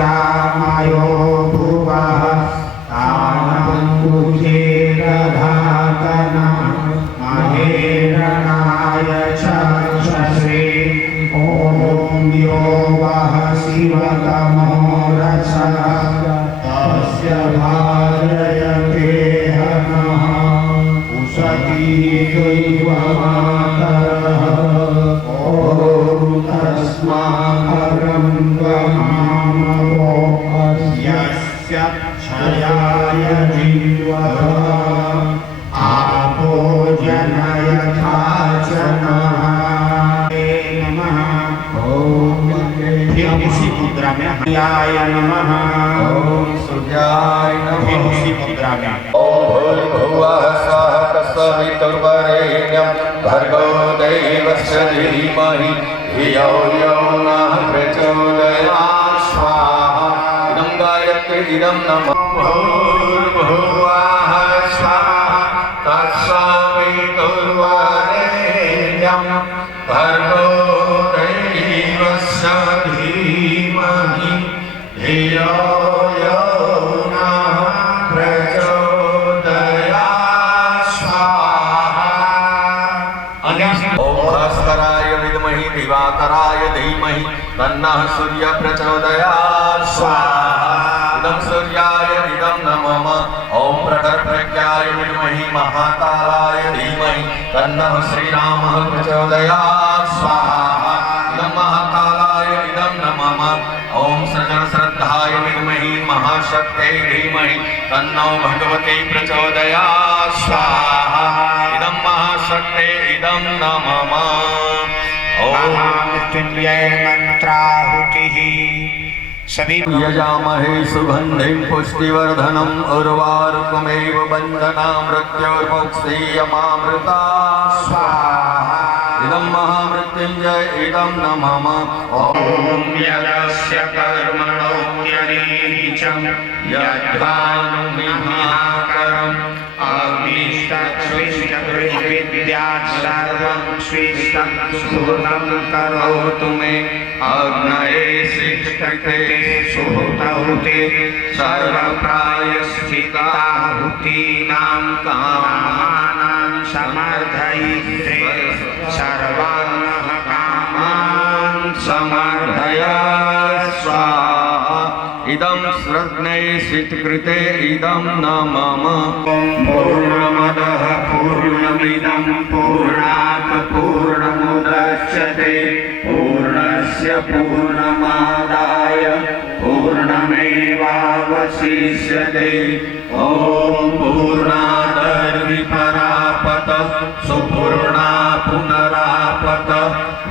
श्यामयो भुवः तानकुचेरधातना महेरणाय चक्षसे ॐ यो वः शिवतमो रसः तस्य भाजयते हनः उसति दैवमातरः ॐ तस्माहरं गमामवो यस्य क्षयाय जीवः आपो जनयथा च नमः। फिर इसी मुद्रा में सूर्याय नमः। ओम सूर्याय नमः। फिर इसी मुद्रा में ओम भूर्भुवः स्वः तत्सवितुर्वरेण्यं भर्गो देवस्य धीमहि धियो यो नः प्रचोदयात् स्वाहा। इदं गायत्री इदं नमः। भूर्भुवः स्वः तत्सवितुर्वरेण्यं भर्गो देवस्य धीमहि धियो यो नः प्रचोदयात् स्वाहा। ओम भास्कराय विद्महि दिवाकराय धीमहि तन्नः सूर्यः प्रचोदयात् स्वाहा। इदं सूर्याय इदं नमः। ओम प्रखरप्रज्ञाय विद्महि महाकालाय धीमहि तन्नः श्रीरामः प्रचोदयात् स्वाहा। इदं महाकालाय इदं नमः। ओम सृजनश्रद्धाय विद्महि महाशक्त्यै धीमहि तन्नो भगवती प्रचोदयात् स्वाहा। इदं महाशक्त्यै इदं नमः। ओम महामृत्युंजय मंत्राहुतिः सभी यजामहे सुगंधिं पुष्टिवर्धनम् उर्वारुकमेव बन्धना मृत्योर्मुक्षीयमामृता स्वाहा। इदं महामृत्युंजय इदं नमः। ॐ यदस्य कर्मणो नीचं यद्भानुमिहाकरम् अग्निष्टविद्यात् सर्वं स्वीष्टं सुहृतं करोतु मे। अग्नये शिष्टते सुहृतहुते सर्वप्रायश्चित्ताहुतीनां कामानां समर्धयित्रे सर्वान् कामान् समर्धय स्वाहा। इदं श्रद्धेशितकृते इदं नमः। पूर्णमदः पूर्णमिदं पूर्णात् पूर्णमुदच्यते पूर्णस्य पूर्णमादाय पूर्णमेवावशिष्यते। ॐ पूर्णादर्विपरापत सुपूर्णा पुनरापत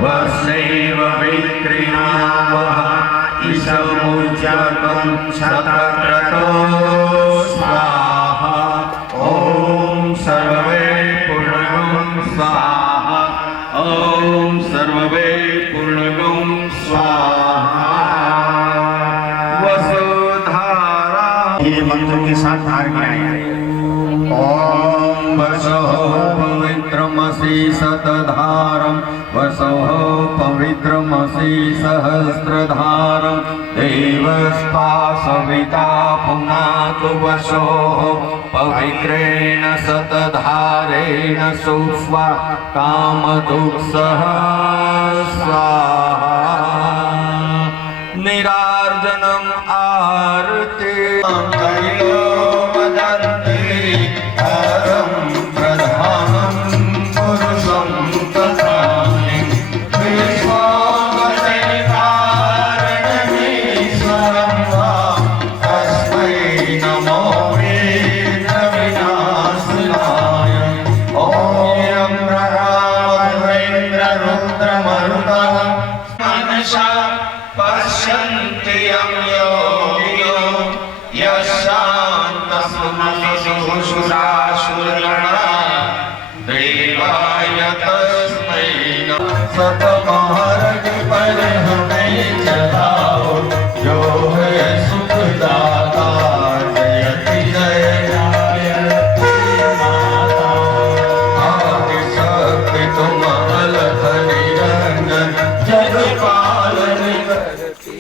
वस्यैव विक्रियावः ईशमुज्जतं शतक्रतो स्वाहा। ॐ सर्वे पूर्णगुं स्वाहा। ॐ सर्वे पूर्णगुं स्वाहा। वसुधारा ये मंत्र के साथ धारण किया ओम वसो पवित्रमसि शतधारं वसो पवित्रमसि सहस्रधारं देवस्पासविता पुनातु वसो पवित्रेण शतधारेण सुस्वा कामदुःसह स्वाहा। निरार्जनम् आरते देवाय तस्मै सतमार्ग पर हमें चलाओ जो है सुखदाता जयति जय माता। आदि शक्ति तुम अलख निरंजन जग पालन करती।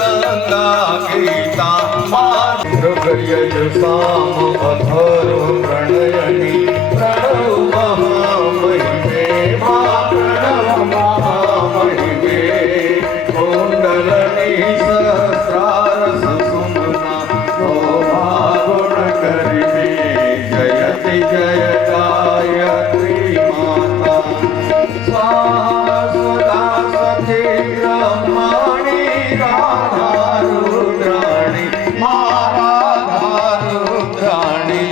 गंगा गीता साम अधर्व प्रणयनी प्रणव महामहिमे प्रणव महामहिमे कुंडलनी सहस्रार सुमना शोभा गुण करिवे जयति जय गायत्री माता स्वाहा सदा सती ब्रह्मणि राधा रुद्राणि रुद्राणि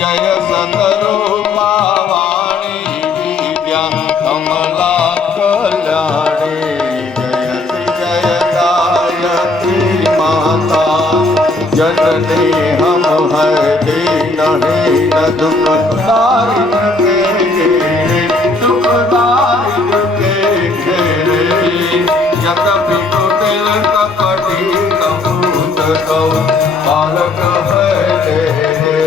जय सतरूपा वाणी विद्या कमला कल्याणी जयति जय गायत्री माता जननी हम है दीन हीन दुख दारिद्र के घेरे दुख दारिद्र के घेरे यद्यपि कुटिल कपटी कपूत कौ बालक है तेरे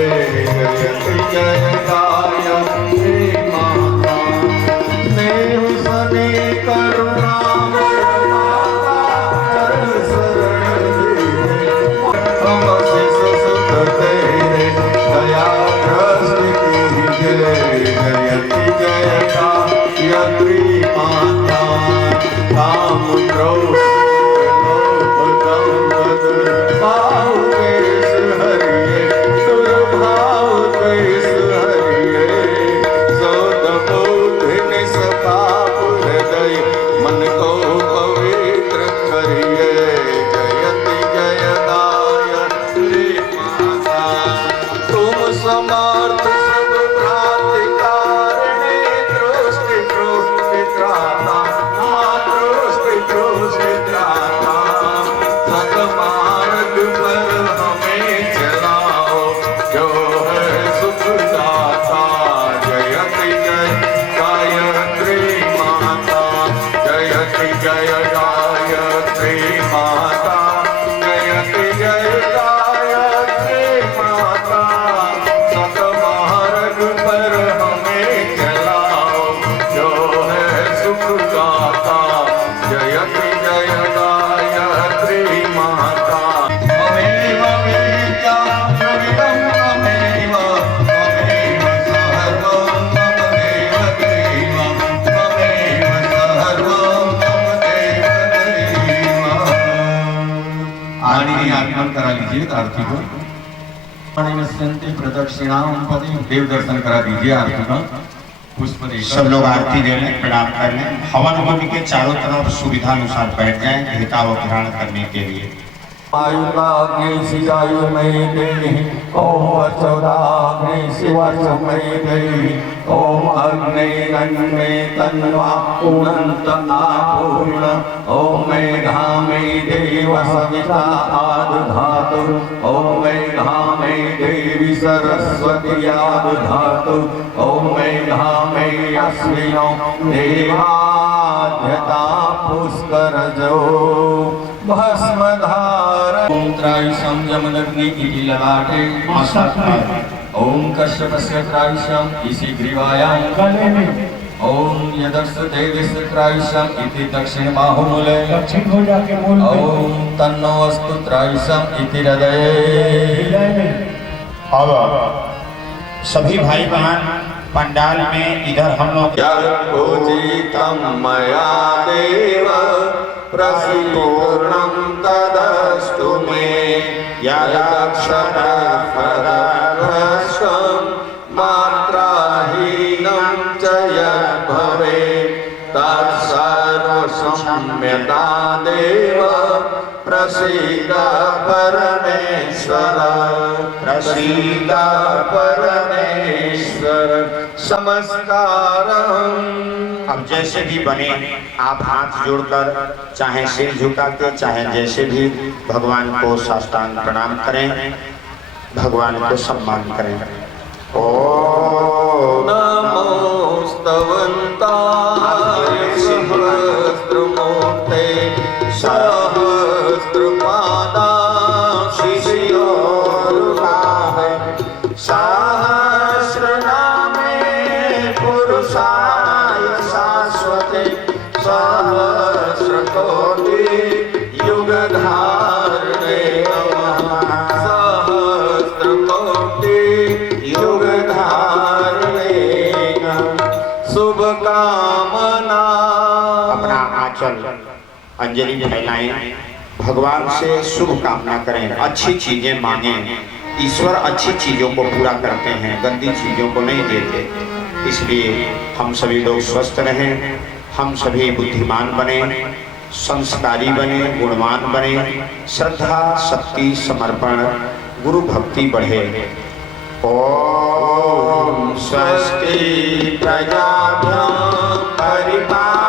जयति जय गायत्री माता स्नेह सने करुणा माता चरण शरण हम शिष सुख तेरे दया दृष्टि जयति जय गायत्री माता काम क्रोध मन को पवित्र करिए जयति जय गायत्री माता तुम समर्थ सब क्रांतिकारिणी दृष्टि त्राता दृष्टि त्राता सतमार्ग पर हमें चलाओ जो है सुखदाता जयति जय गायत्री माता जयति जय गायत्री माता जयति जय गायत्री माता सतमार्ग पर हमें चलाओ जो है सुखदाता जयति जय गायत्री माता ममेव विद्या योगिनं ममेव ममेव सर्वं मम देव दैवं ममेव सर्वं मम देव दैवम् आरती आगमन करा लीजिए आरती को नमस्ते प्रदक्षिणां पदे देव दर्शन करा दीजिए आरती का पुष्प देकर सब लोग आरती दे लें प्रणाम कर लें हवन होने के चारों तरफ सुविधा अनुसार बैठ जाएं हिताव ग्रहण करने के लिए आयुर्वाग्नि शिवायुर्मयी देहि ओम वर्चौदाग्नि शिवर्चमयी देहि ओम अग्निरन्मे तन्वा पूर्णन्त आपूर्ण ओम मेघामयी देव सविता आदधातु ओम मेघामयी देवी सरस्वती आदधातु ओम मेघामयी अश्विनो देवाध्यता पुष्करजो भस्मधार ओम त्रायशं यमदग्नि इति ललाटे ओम कश्यपस्य त्रायशं इति ग्रीवायां गले में ओम यदस्य देवस्य त्रायशं इति दक्षिण बाहुमूले दक्षिण हो जाके मूल ओम तन्नो अस्तु त्रायशं इति हृदये अब सभी भाई बहन पंडाल में इधर हम लोग पूजितं मया देव प्रसीदूर्णं तदस्तु मे यदक्षरफलभ्रष्टं मात्राहीनं च यद्भवेत् तत्सर्वसंयता देव प्रसीद परमेश्वर प्रसीद परमेश्वर नमस्कारं अब जैसे भी बने आप हाथ जोड़कर चाहे सिर झुका के चाहे जैसे भी भगवान को साष्टांग प्रणाम करें भगवान को सम्मान करें ओ नमोस्तवन्ताय सहस्रमूर्ते सहस्रपादा शिशिरोरुहाः सहस्रनामे पुरुषाय शाश्वते सहस्रकोटि युगधा धारणे नमः सहस्रकोटि युग धारणे शुभ कामना। अपना आंचल अंजलि फैलाएं, भगवान से शुभ कामना करें, अच्छी चीजें मांगें। ईश्वर अच्छी चीजों को पूरा करते हैं, गंदी चीजों को नहीं देते। इसलिए हम सभी लोग स्वस्थ रहें, हम सभी बुद्धिमान बने, संस्कारी बने, गुणवान बने, श्रद्धा शक्ति समर्पण गुरु भक्ति बढ़े। ओम स्वस्ति प्रजाभ्यां परिपालयन्तां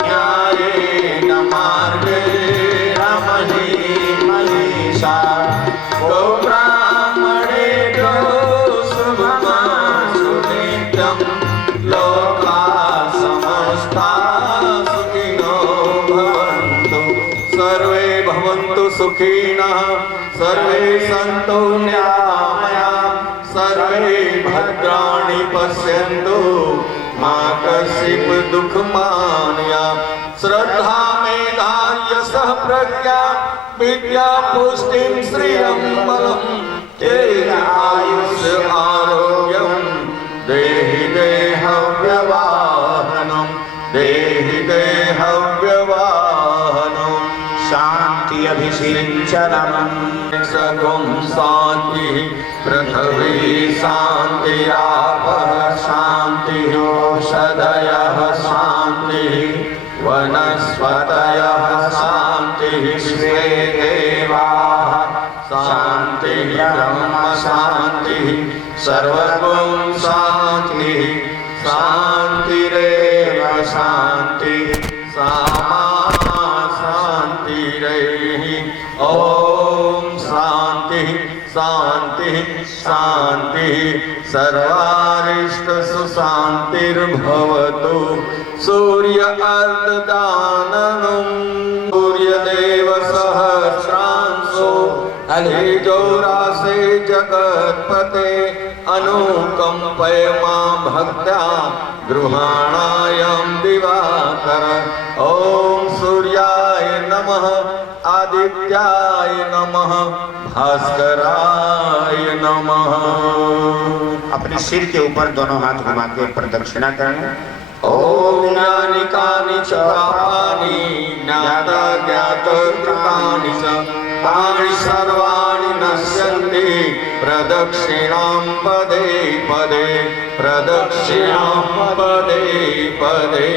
न्यायेन मार्गेण महीं महिषाः गोब्राह्मणेभ्यो शुभमस्तु नित्यं लोकाः समस्ताः सुखिनो भवन्तु सर्वे भवन्तु सुखिनः सर्वे सन्तु निरामयाः सर्वे भद्राणि पश्यन्तु मा कश्चित् दुःखमानयात् श्रद्धा मेधा यशः प्रज्ञा विद्या पुष्टिं श्रियं बलं तेज आयुष्य आरोग्यं देहि देहव्यवाहनं देहि देहव्यवाहनं शान्ति अभिषिञ्चनम् सगुं शान्तिः पृथिवी शान्तिरापः शान्तिः औषधयः शान्तिः वनस्पतयः शान्तिः स्वे देवाः शान्तिः ब्रह्म शान्तिः सर्वगुं शान्तिः शान्तिरेव शान्तिः सामा शान्तिरेहि। ॐ शान्तिः शान्तिः शान्तिः सर्वारिष्ट सुशान्तिर्भवतु। सूर्य अर्धदाननं सूर्यदेव सहस्रांशो तेजोराशे जगत्पते अनुकम्पय मां भक्त्या गृहाणायं दिवाकर। ॐ सूर्याय नमः आदित्याय नमः भास्कराय नमः। अपने सिर के ऊपर दोनों हाथ घुमा के प्रदक्षिणा करें। ओम ज्ञानि कानि च पापानि ज्ञाता ज्ञात कृतानि च तानि सर्वाणि नश्यन्ति प्रदक्षिणां पदे पदे प्रदक्षिणां पदे पदे।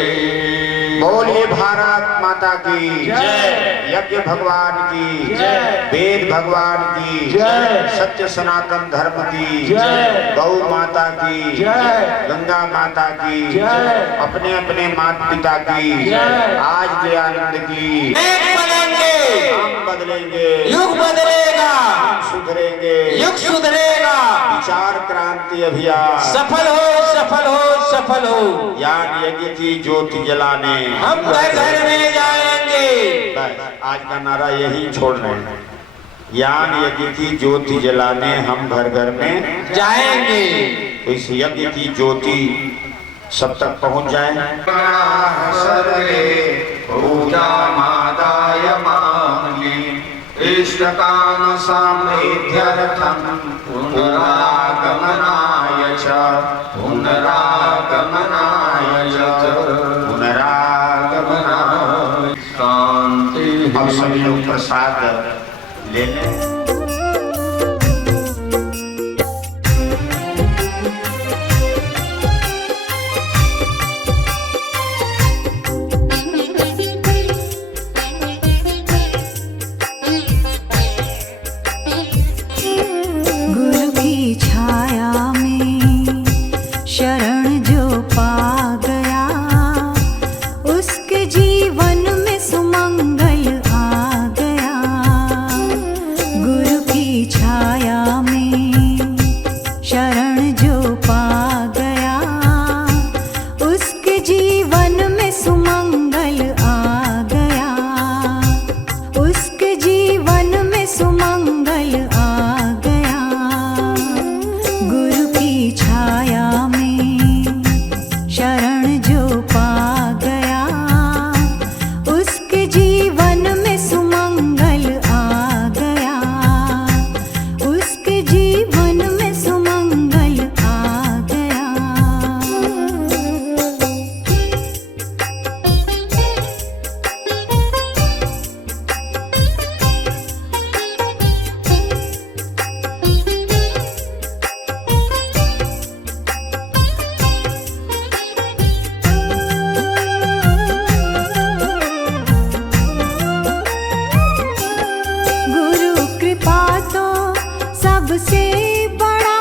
बोलिए भारत माता की जय, यज्ञ भगवान की जय, वेद भगवान की जय, सत्य सनातन धर्म की जय, गौ माता की जय, गंगा माता की जय, अपने अपने माता पिता की जय, आज के आनंद की। एक बनेंगे, हम बदलेंगे, युग बदलेगा, हम सुधरेंगे, युग सुधरेगा, विचार क्रांति अभियान सफल हो सफल हो सफल हो। ज्ञान यज्ञ की ज्योति जलाने हम घर घर में जाएंगे। बस आज का नारा यही छोड़ रहे हैं, ज्ञान यज्ञ की ज्योति जलाने हम घर घर में जाएंगे। तो इस यज्ञ की ज्योति सब तक पहुंच जाए। सर्वे पूजा मादाय मामि इष्ट काम समृद्ध्यर्थं पुनरागमनाय च पुनरागमनाय च पुनरागमनाय शांति। अब सभी लोग प्रसाद ले लें। जीवन में सुमंगल आ गया। गुरु से बड़ा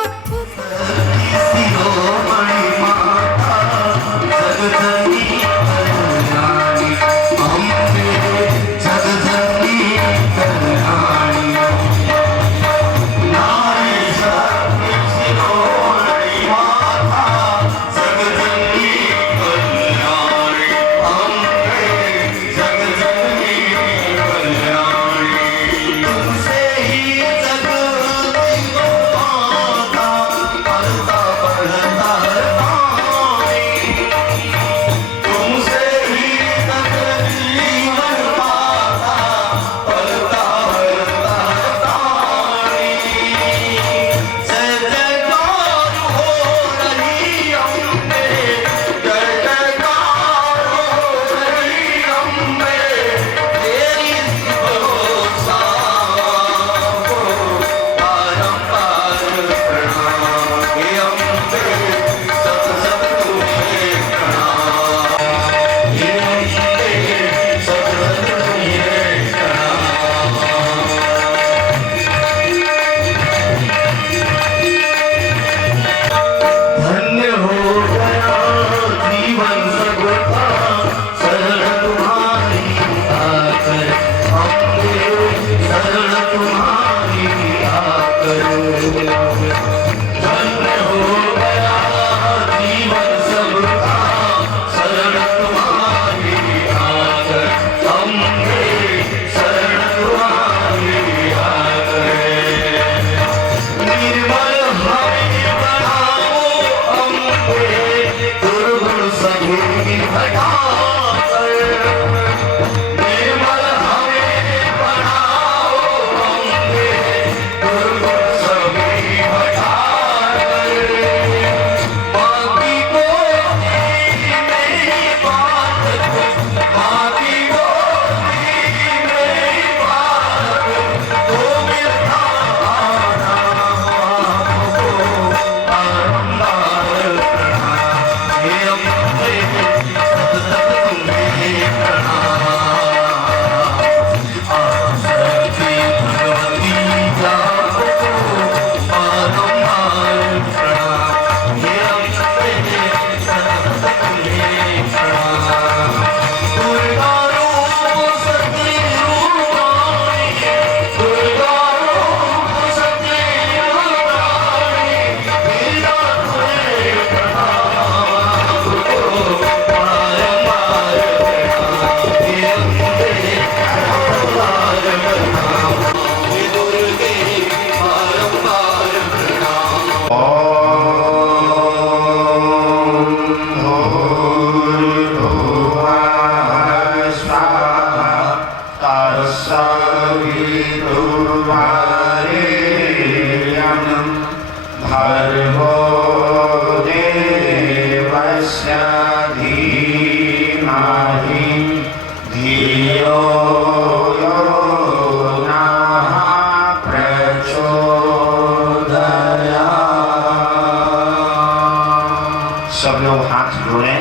सब लोग हाथ जोड़ें,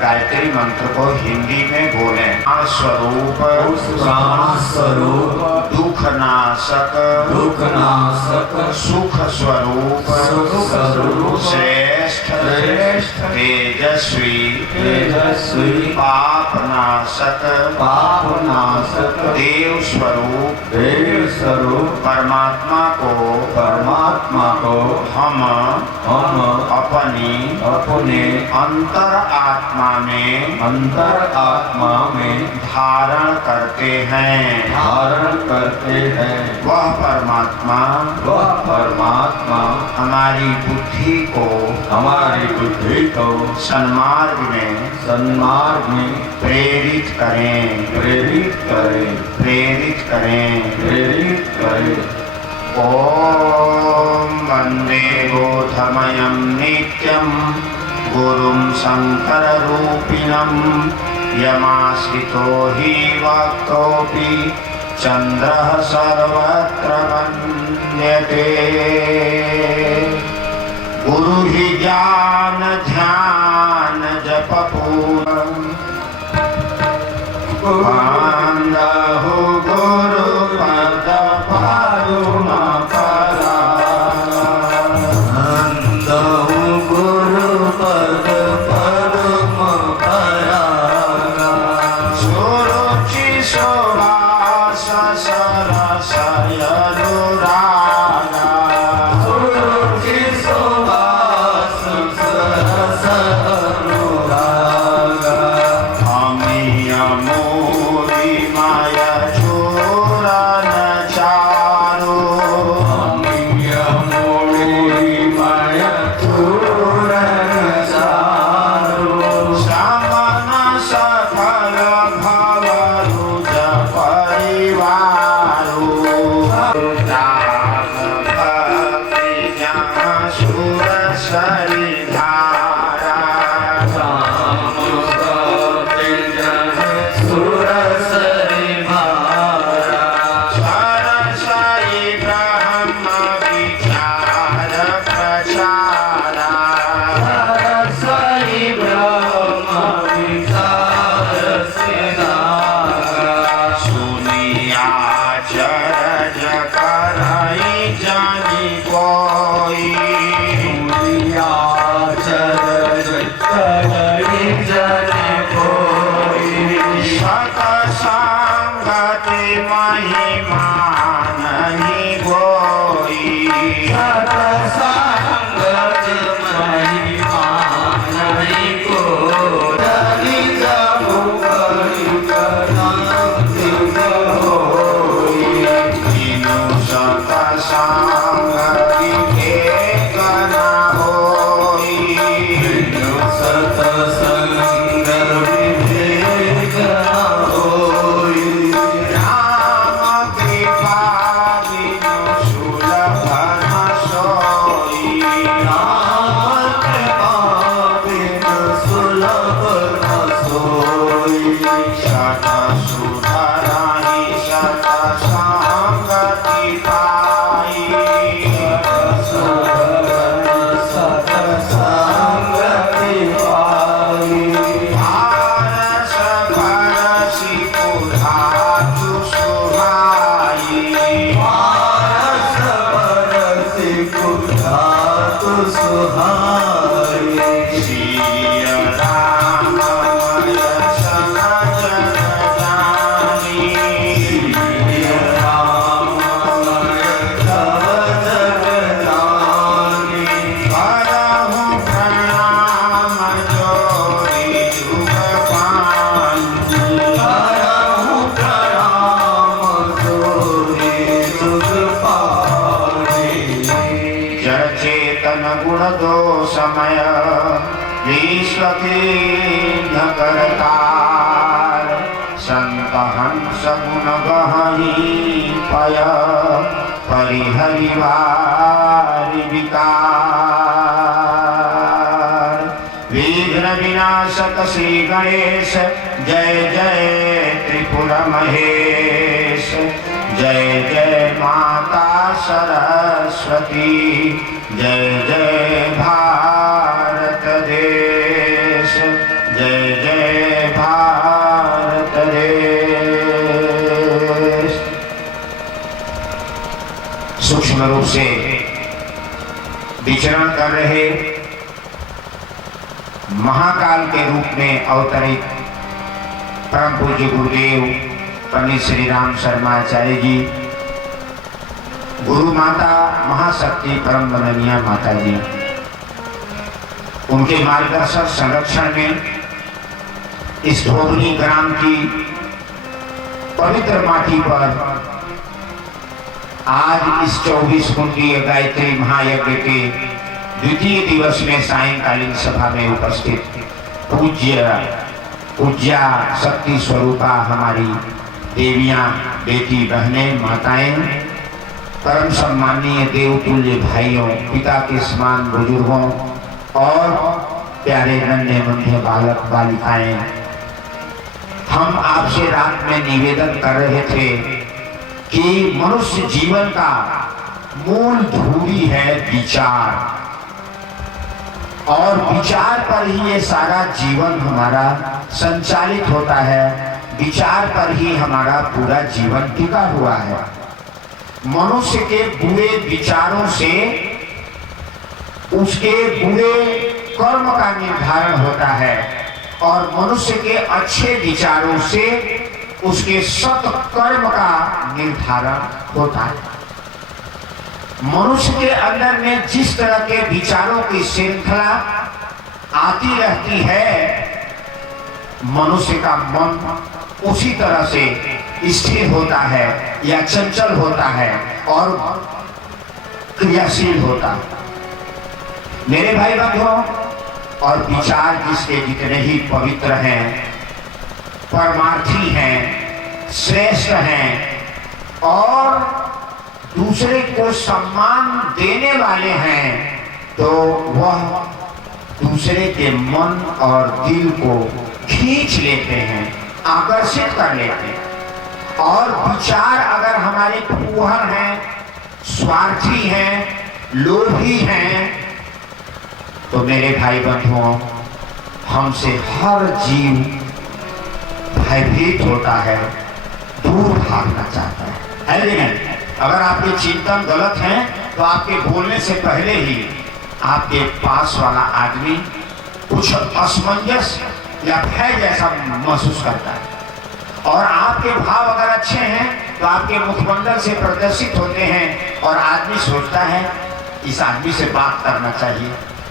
गायत्री मंत्र को हिंदी में बोलें। स्वरूप स्वरूप दुख नाशक सुख स्वरूप श्रेष्ठ तेजस्वी पाप नाशक देव स्वरूप परमात्मा को हम अपने अंतर आत्मा में धारण करते हैं। वह परमात्मा हमारी बुद्धि को सन्मार्ग में प्रेरित करें। ओम वंदे बोधमयं नित्यं गुरुं शंकर रूपिणं यमाश्रितो हि भक्तोऽपि चन्द्रः सर्वत्र वन्द्यते। गुरु ही ज्ञान ध्यान जप पूजन बांधहु गुरु पद पारुण परा चरज कराई जानी कोई दुनिया चरज कराई जानी कोई सतसंगति महिमा नहीं गोई सतसंगत महिमा नहीं कोई तीनों सतसंगति एक न होई सतसंग विवेक होई राम कृपा बिनु सुलभ न सोई राम कृपा बिनु सुलभ न सोई सत सुधराई सतसंगति पाई सतसंगति पाई भारस भरसि पुधातु सुहाई पारस बरसि कुधातु सुहाई श्रीय राममय सहज जानी करहु प्रणाम जोरी जुग पानी जड़ चेतन गुण दो समय विश्वतीर्थ करतार संत हंस गुण गहनी पय परिहरिवारि विकार विघ्न विनाशक श्री गणेश जय जय त्रिपुर महेश जय जय माता सरस्वती जय जय भारत देश जय जय भारत देश। सूक्ष्म रूप से विचरण कर रहे महाकाल के रूप में अवतरित परम पूज्य गुरुदेव पंडित श्री राम शर्माचार्य जी, गुरु माता महाशक्ति परम वंदनीय माता जी, उनके मार्गदर्शन संरक्षण में इस धोबनी ग्राम की पवित्र माटी पर आज इस 24 कुंडीय गायत्री महायज्ञ के द्वितीय दिवस में सायंकालीन सभा में उपस्थित पूज्या शक्ति स्वरूपा हमारी देवियां, बेटी, बहनें, माताएं, परम सम्मानीय देवतुल्य भाइयों, पिता के समान बुजुर्गों और प्यारे नन्हे मुन्ने बालक बालिकाएं, हम आपसे रात में निवेदन कर रहे थे कि मनुष्य जीवन का मूल धूरी है विचार, और विचार पर ही ये सारा जीवन हमारा संचालित होता है, विचार पर ही हमारा पूरा जीवन टिका हुआ है। मनुष्य के बुरे विचारों से उसके बुरे कर्म का निर्धारण होता है और मनुष्य के अच्छे विचारों से उसके सत्कर्म का निर्धारण होता है। मनुष्य के अंदर में जिस तरह के विचारों की श्रृंखला आती रहती है, मनुष्य का मन उसी तरह से स्थिर होता है या चंचल होता है और क्रियाशील होता है। मेरे भाई बंधुओं, और विचार जिसके जितने ही पवित्र हैं, परमार्थी हैं, श्रेष्ठ हैं और दूसरे को सम्मान देने वाले हैं, तो वह दूसरे के मन और दिल को खींच लेते हैं, आकर्षित कर लेते हैं। और विचार अगर हमारे फूहड़ हैं, स्वार्थी हैं, लोभी हैं, तो मेरे भाई बंधुओं, हमसे हर जीव भयभीत होता है, दूर भागना चाहता है। है नहीं। अगर आपके चिंतन गलत हैं तो आपके बोलने से पहले ही आपके पास वाला आदमी कुछ असमंजस या भय जैसा महसूस करता है। और आपके भाव अगर अच्छे हैं तो आपके मुखमंडल से प्रदर्शित होते हैं और आदमी सोचता है इस आदमी से बात करना चाहिए,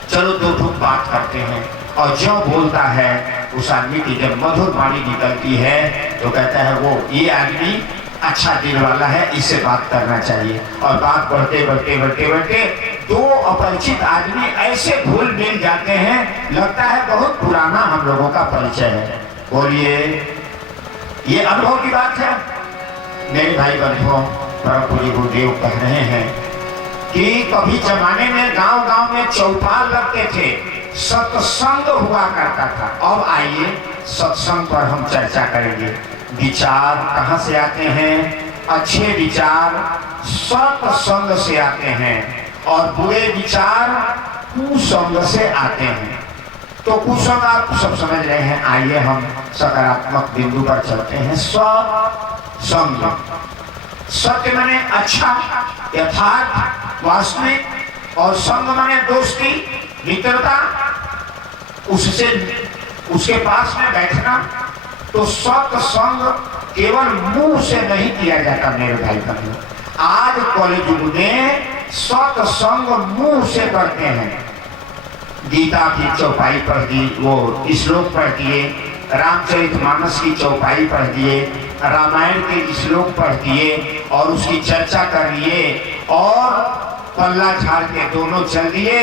चलो दो ठुक बात करते हैं। और जो बोलता है उस आदमी की जब मधुर वाणी निकलती है तो कहता है वो ये आदमी अच्छा दिल वाला है, इससे बात करना चाहिए। और बात बढ़ते बढ़ते बढ़ते बढ़ते दो अपरिचित आदमी ऐसे घुल मिल जाते हैं, लगता है बहुत पुराना हम लोगों का परिचय है। बोलिए, ये अनुभव की बात है। मेरे भाई बंधुओं, परम पूज्य गुरुदेव कह रहे हैं कि कभी जमाने में गांव गांव में चौपाल लगते थे, सत्संग हुआ करता था। अब आइए सत्संग पर हम चर्चा करेंगे। विचार कहाँ से आते हैं? अच्छे विचार सत्संग से आते हैं और बुरे विचार कुसंग से आते हैं। तो कुसंग आप सब समझ रहे हैं। आइए हम सकारात्मक बिंदु पर चलते हैं। सत्संग, सत्य माने अच्छा, यथार्थ, वास्तविक, और संग माने दोस्ती, मित्रता, उससे उसके पास में बैठना। तो सत्संग केवल मुंह से नहीं किया जाता मेरे भाई बहनों। आज कलयुग में सत्संग मुंह से करते हैं। गीता की चौपाई पढ़ दी, वो श्लोक पढ़ दिए, रामचरितमानस की चौपाई पढ़ दिए, रामायण के श्लोक पढ़ दिए और उसकी चर्चा कर लिए और पल्ला झाड़ के दोनों चल दिए।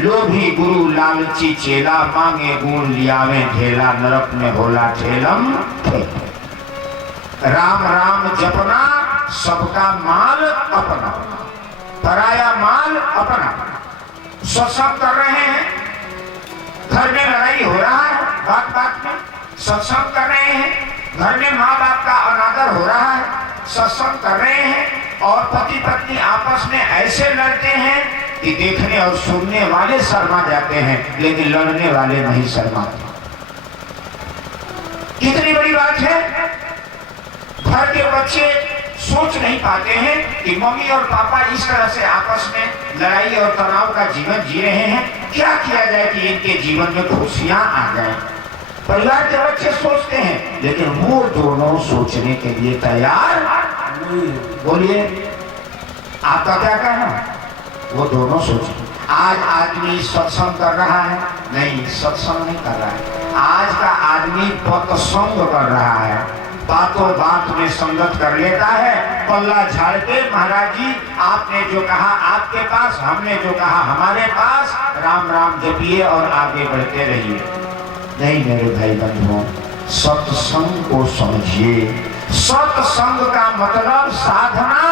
लोभी गुरु लालची चेला, मांगे गुण लियावे ढेला, नरक में होला ठेलम। राम राम जपना, सबका माल अपना, पराया माल अपना। सत्संग कर रहे हैं, घर में लड़ाई हो रहा है, बात बात में सत्संग कर रहे हैं, घर में माँ बाप का अनादर हो रहा है, सत्संग कर रहे हैं। और पति पत्नी आपस में ऐसे लड़ते हैं कि देखने और सुनने वाले शर्मा जाते हैं, लेकिन लड़ने वाले नहीं शर्माते। कितनी बड़ी बात है। घर के बच्चे सोच नहीं पाते हैं कि मम्मी और पापा इस तरह से आपस में लड़ाई और तनाव का जीवन जी रहे हैं, क्या किया जाए कि इनके जीवन में खुशियां आ जाए। परिवार के बच्चे सोचते हैं, लेकिन वो दोनों सोचने के लिए तैयार नहीं। बोलिए, आपका क्या कहना? वो दोनों सोचें। आज आदमी सत्संग कर रहा है? नहीं, सत्संग नहीं कर रहा है। आज का आदमी पतसंग कर रहा है, बातों बात में संगत कर लेता है, पल्ला झाड़ के महाराज जी आपने जो कहा आपके पास, हमने जो कहा हमारे पास, राम राम जपिए और आगे बढ़ते रहिए। नहीं मेरे भाई बंधुओं, सत्संग को समझिए। सत्संग का मतलब साधना,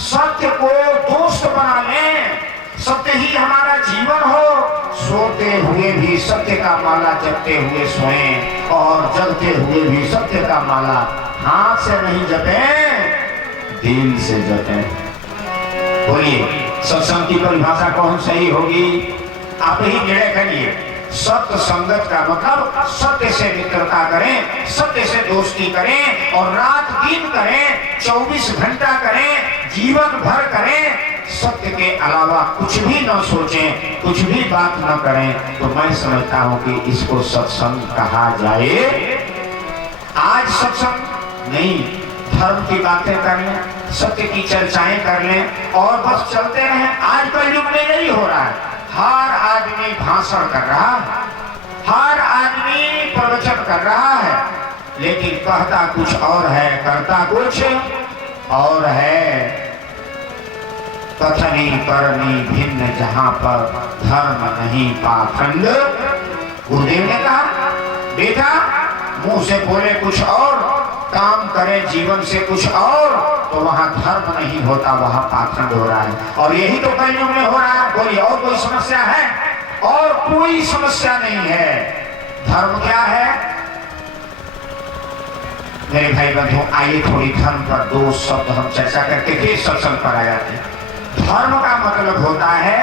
सत्य को दोस्त बना लें, सत्य ही हमारा जीवन हो। सोते हुए भी सत्य का माला जपते हुए सोएं और जगते हुए भी सत्य का माला हाथ से नहीं जपें, दिल से जपें। बोलिए, सत्संग की परिभाषा कौन सही होगी? आप ही निर्णय करिए। सत्य संगत का मतलब सत्य से मित्रता करें, सत्य से दोस्ती करें और रात दिन करें, 24 घंटा करें, जीवन भर करें। सत्य के अलावा कुछ भी न सोचें, कुछ भी बात न करें, तो मैं समझता हूं कि इसको सत्संग कहा जाए। आज सत्संग नहीं, धर्म की बातें कर लें, सत्य की चर्चाएं कर लें और बस चलते रहें। आज कल युग में नहीं हो रहा है। हर आदमी भाषण कर रहा है, हर आदमी प्रवचन कर रहा है, लेकिन कहता कुछ और है, करता कुछ और है। कथनी करनी भिन्न जहां पर धर्म नहीं पाखंड। गुरुदेव ने कहा, बेटा मुंह से बोले कुछ और, काम करे जीवन से कुछ और, तो वहां धर्म नहीं होता, वहां पाखंड हो रहा है। और यही तो कलयुग में हो रहा है। बोलिए, और कोई समस्या है? और कोई समस्या नहीं है। धर्म क्या है? मेरे भाई बंधुओं, आइए थोड़ी धर्म पर दो शब्द हम चर्चा करके फिर सत्संग पर आ जाते हैं। धर्म का मतलब होता है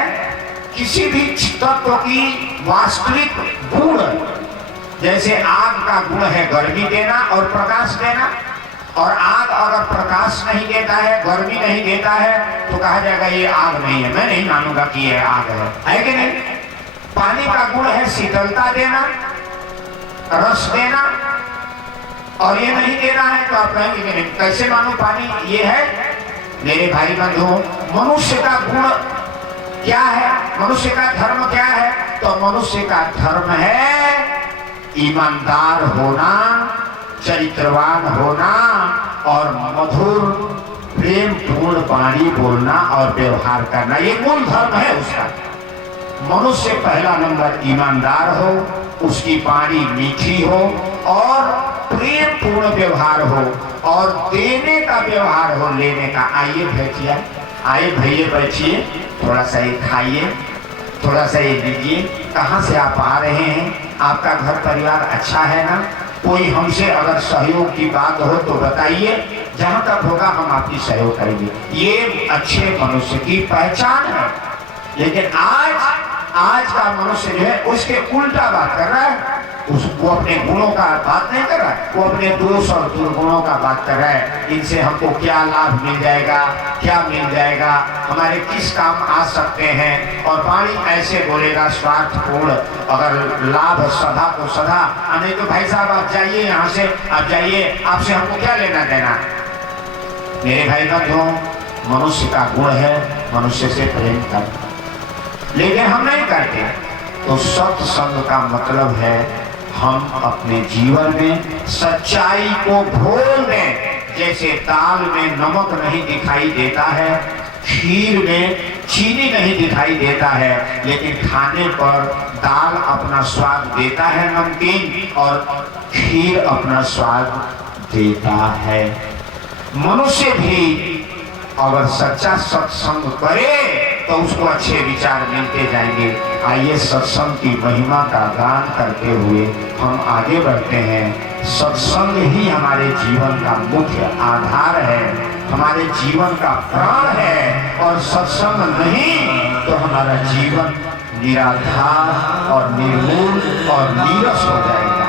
किसी भी तत्व की वास्तविक गुण। जैसे आग का गुण है गर्मी देना और प्रकाश देना, और आग अगर प्रकाश नहीं देता है, गर्मी नहीं देता है, तो कहा जाएगा ये आग नहीं है, मैं नहीं मानूंगा कि ये आग है कि नहीं? पानी का गुण है शीतलता देना, रस देना, और ये नहीं देना है तो आप कहेंगे कि नहीं, कैसे मानो पानी ये है? मेरे भाई बंधु, मनुष्य का गुण क्या है, मनुष्य का धर्म क्या है? तो मनुष्य का धर्म है ईमानदार होना, चरित्रवान होना और मधुर प्रेम पूर्ण वाणी बोलना और व्यवहार करना, ये मूल धर्म है उसका। मनुष्य पहला नंबर ईमानदार हो, उसकी वाणी मीठी हो और प्रेम पूर्ण व्यवहार हो और देने का व्यवहार हो, लेने का। आइए बैठिए, आइए भैया बैठिए, थोड़ा सा ये खाइए, थोड़ा सा ये लीजिए। कहाँ से आप आ रहे हैं? आपका घर परिवार अच्छा है ना? कोई हमसे अगर सहयोग की बात हो तो बताइए, जहाँ तक होगा हम आपकी सहयोग करेंगे। ये अच्छे मनुष्य की पहचान है। लेकिन आज का मनुष्य जो है उसके उल्टा बात कर रहा है, वो अपने गुणों का बात नहीं कर रहा है, वो अपने दोष और दुर्गुणों का बात कर रहा है। इनसे हमको क्या लाभ मिल जाएगा, क्या मिल जाएगा, हमारे किस काम आ सकते हैं। और वाणी ऐसे बोलेगा स्वार्थपूर्ण, अगर लाभ सदा को सदा, नहीं तो भाई साहब आप जाइए यहाँ से, आप जाइए, आपसे हमको क्या लेना देना। मेरे भाई बंधुओं, मनुष्य का गुण है मनुष्य से प्रेम करना, लेकिन हम नहीं करते। तो सत्संग का मतलब है हम अपने जीवन में सच्चाई को घोल दें। जैसे दाल में नमक नहीं दिखाई देता है, खीर में चीनी नहीं दिखाई देता है, लेकिन खाने पर दाल अपना स्वाद देता है नमकीन और खीर अपना स्वाद देता है। मनुष्य भी अगर सच्चा सत्संग करे तो उसको अच्छे विचार मिलते जाएंगे। आइए सत्संग की महिमा का गान करते हुए हम आगे बढ़ते हैं। सत्संग ही हमारे जीवन का मुख्य आधार है, हमारे जीवन का प्राण है, और सत्संग नहीं तो हमारा जीवन निराधार और निर्मूल और नीरस हो जाएगा।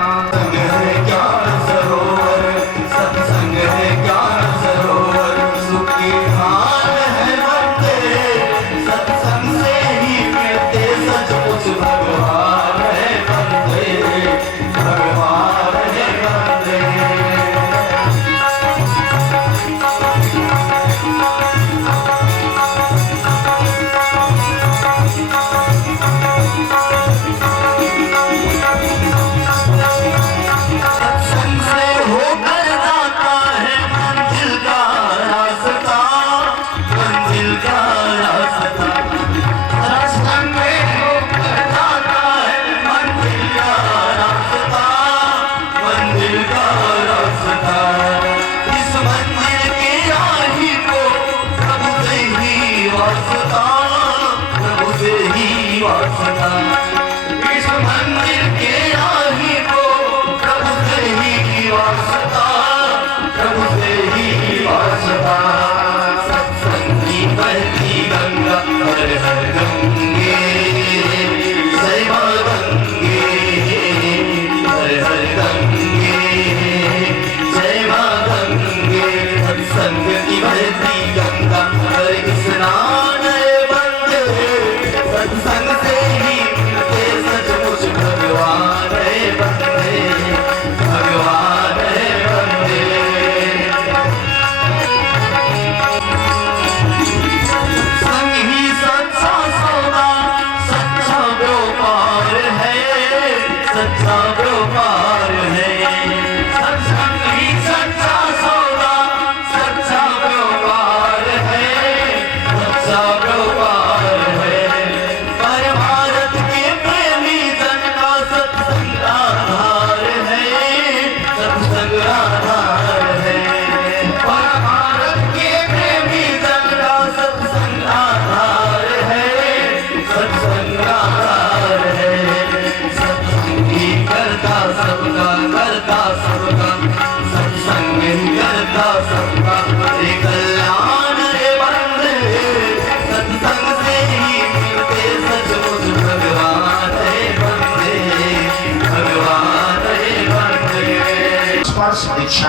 सत्संग से ही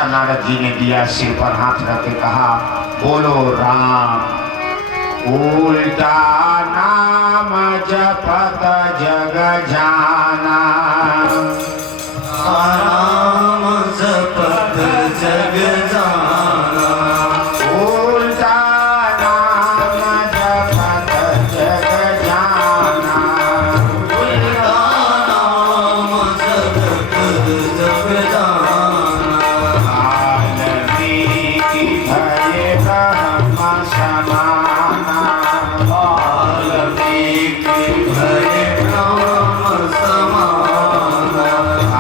शिक्षा नारद जी ने दिया, सिर पर हाथ रख के कहा, बोलो राम। उल्टा नाम जपत जग जाना, राम जपत जग जाना, उल्टा नाम जपत जग जाना, उल्टा नाम जपत जग जाना, वाल्मीकि भय ब्रह्म समाना, वाल्मीकि भय ब्रह्म समाना,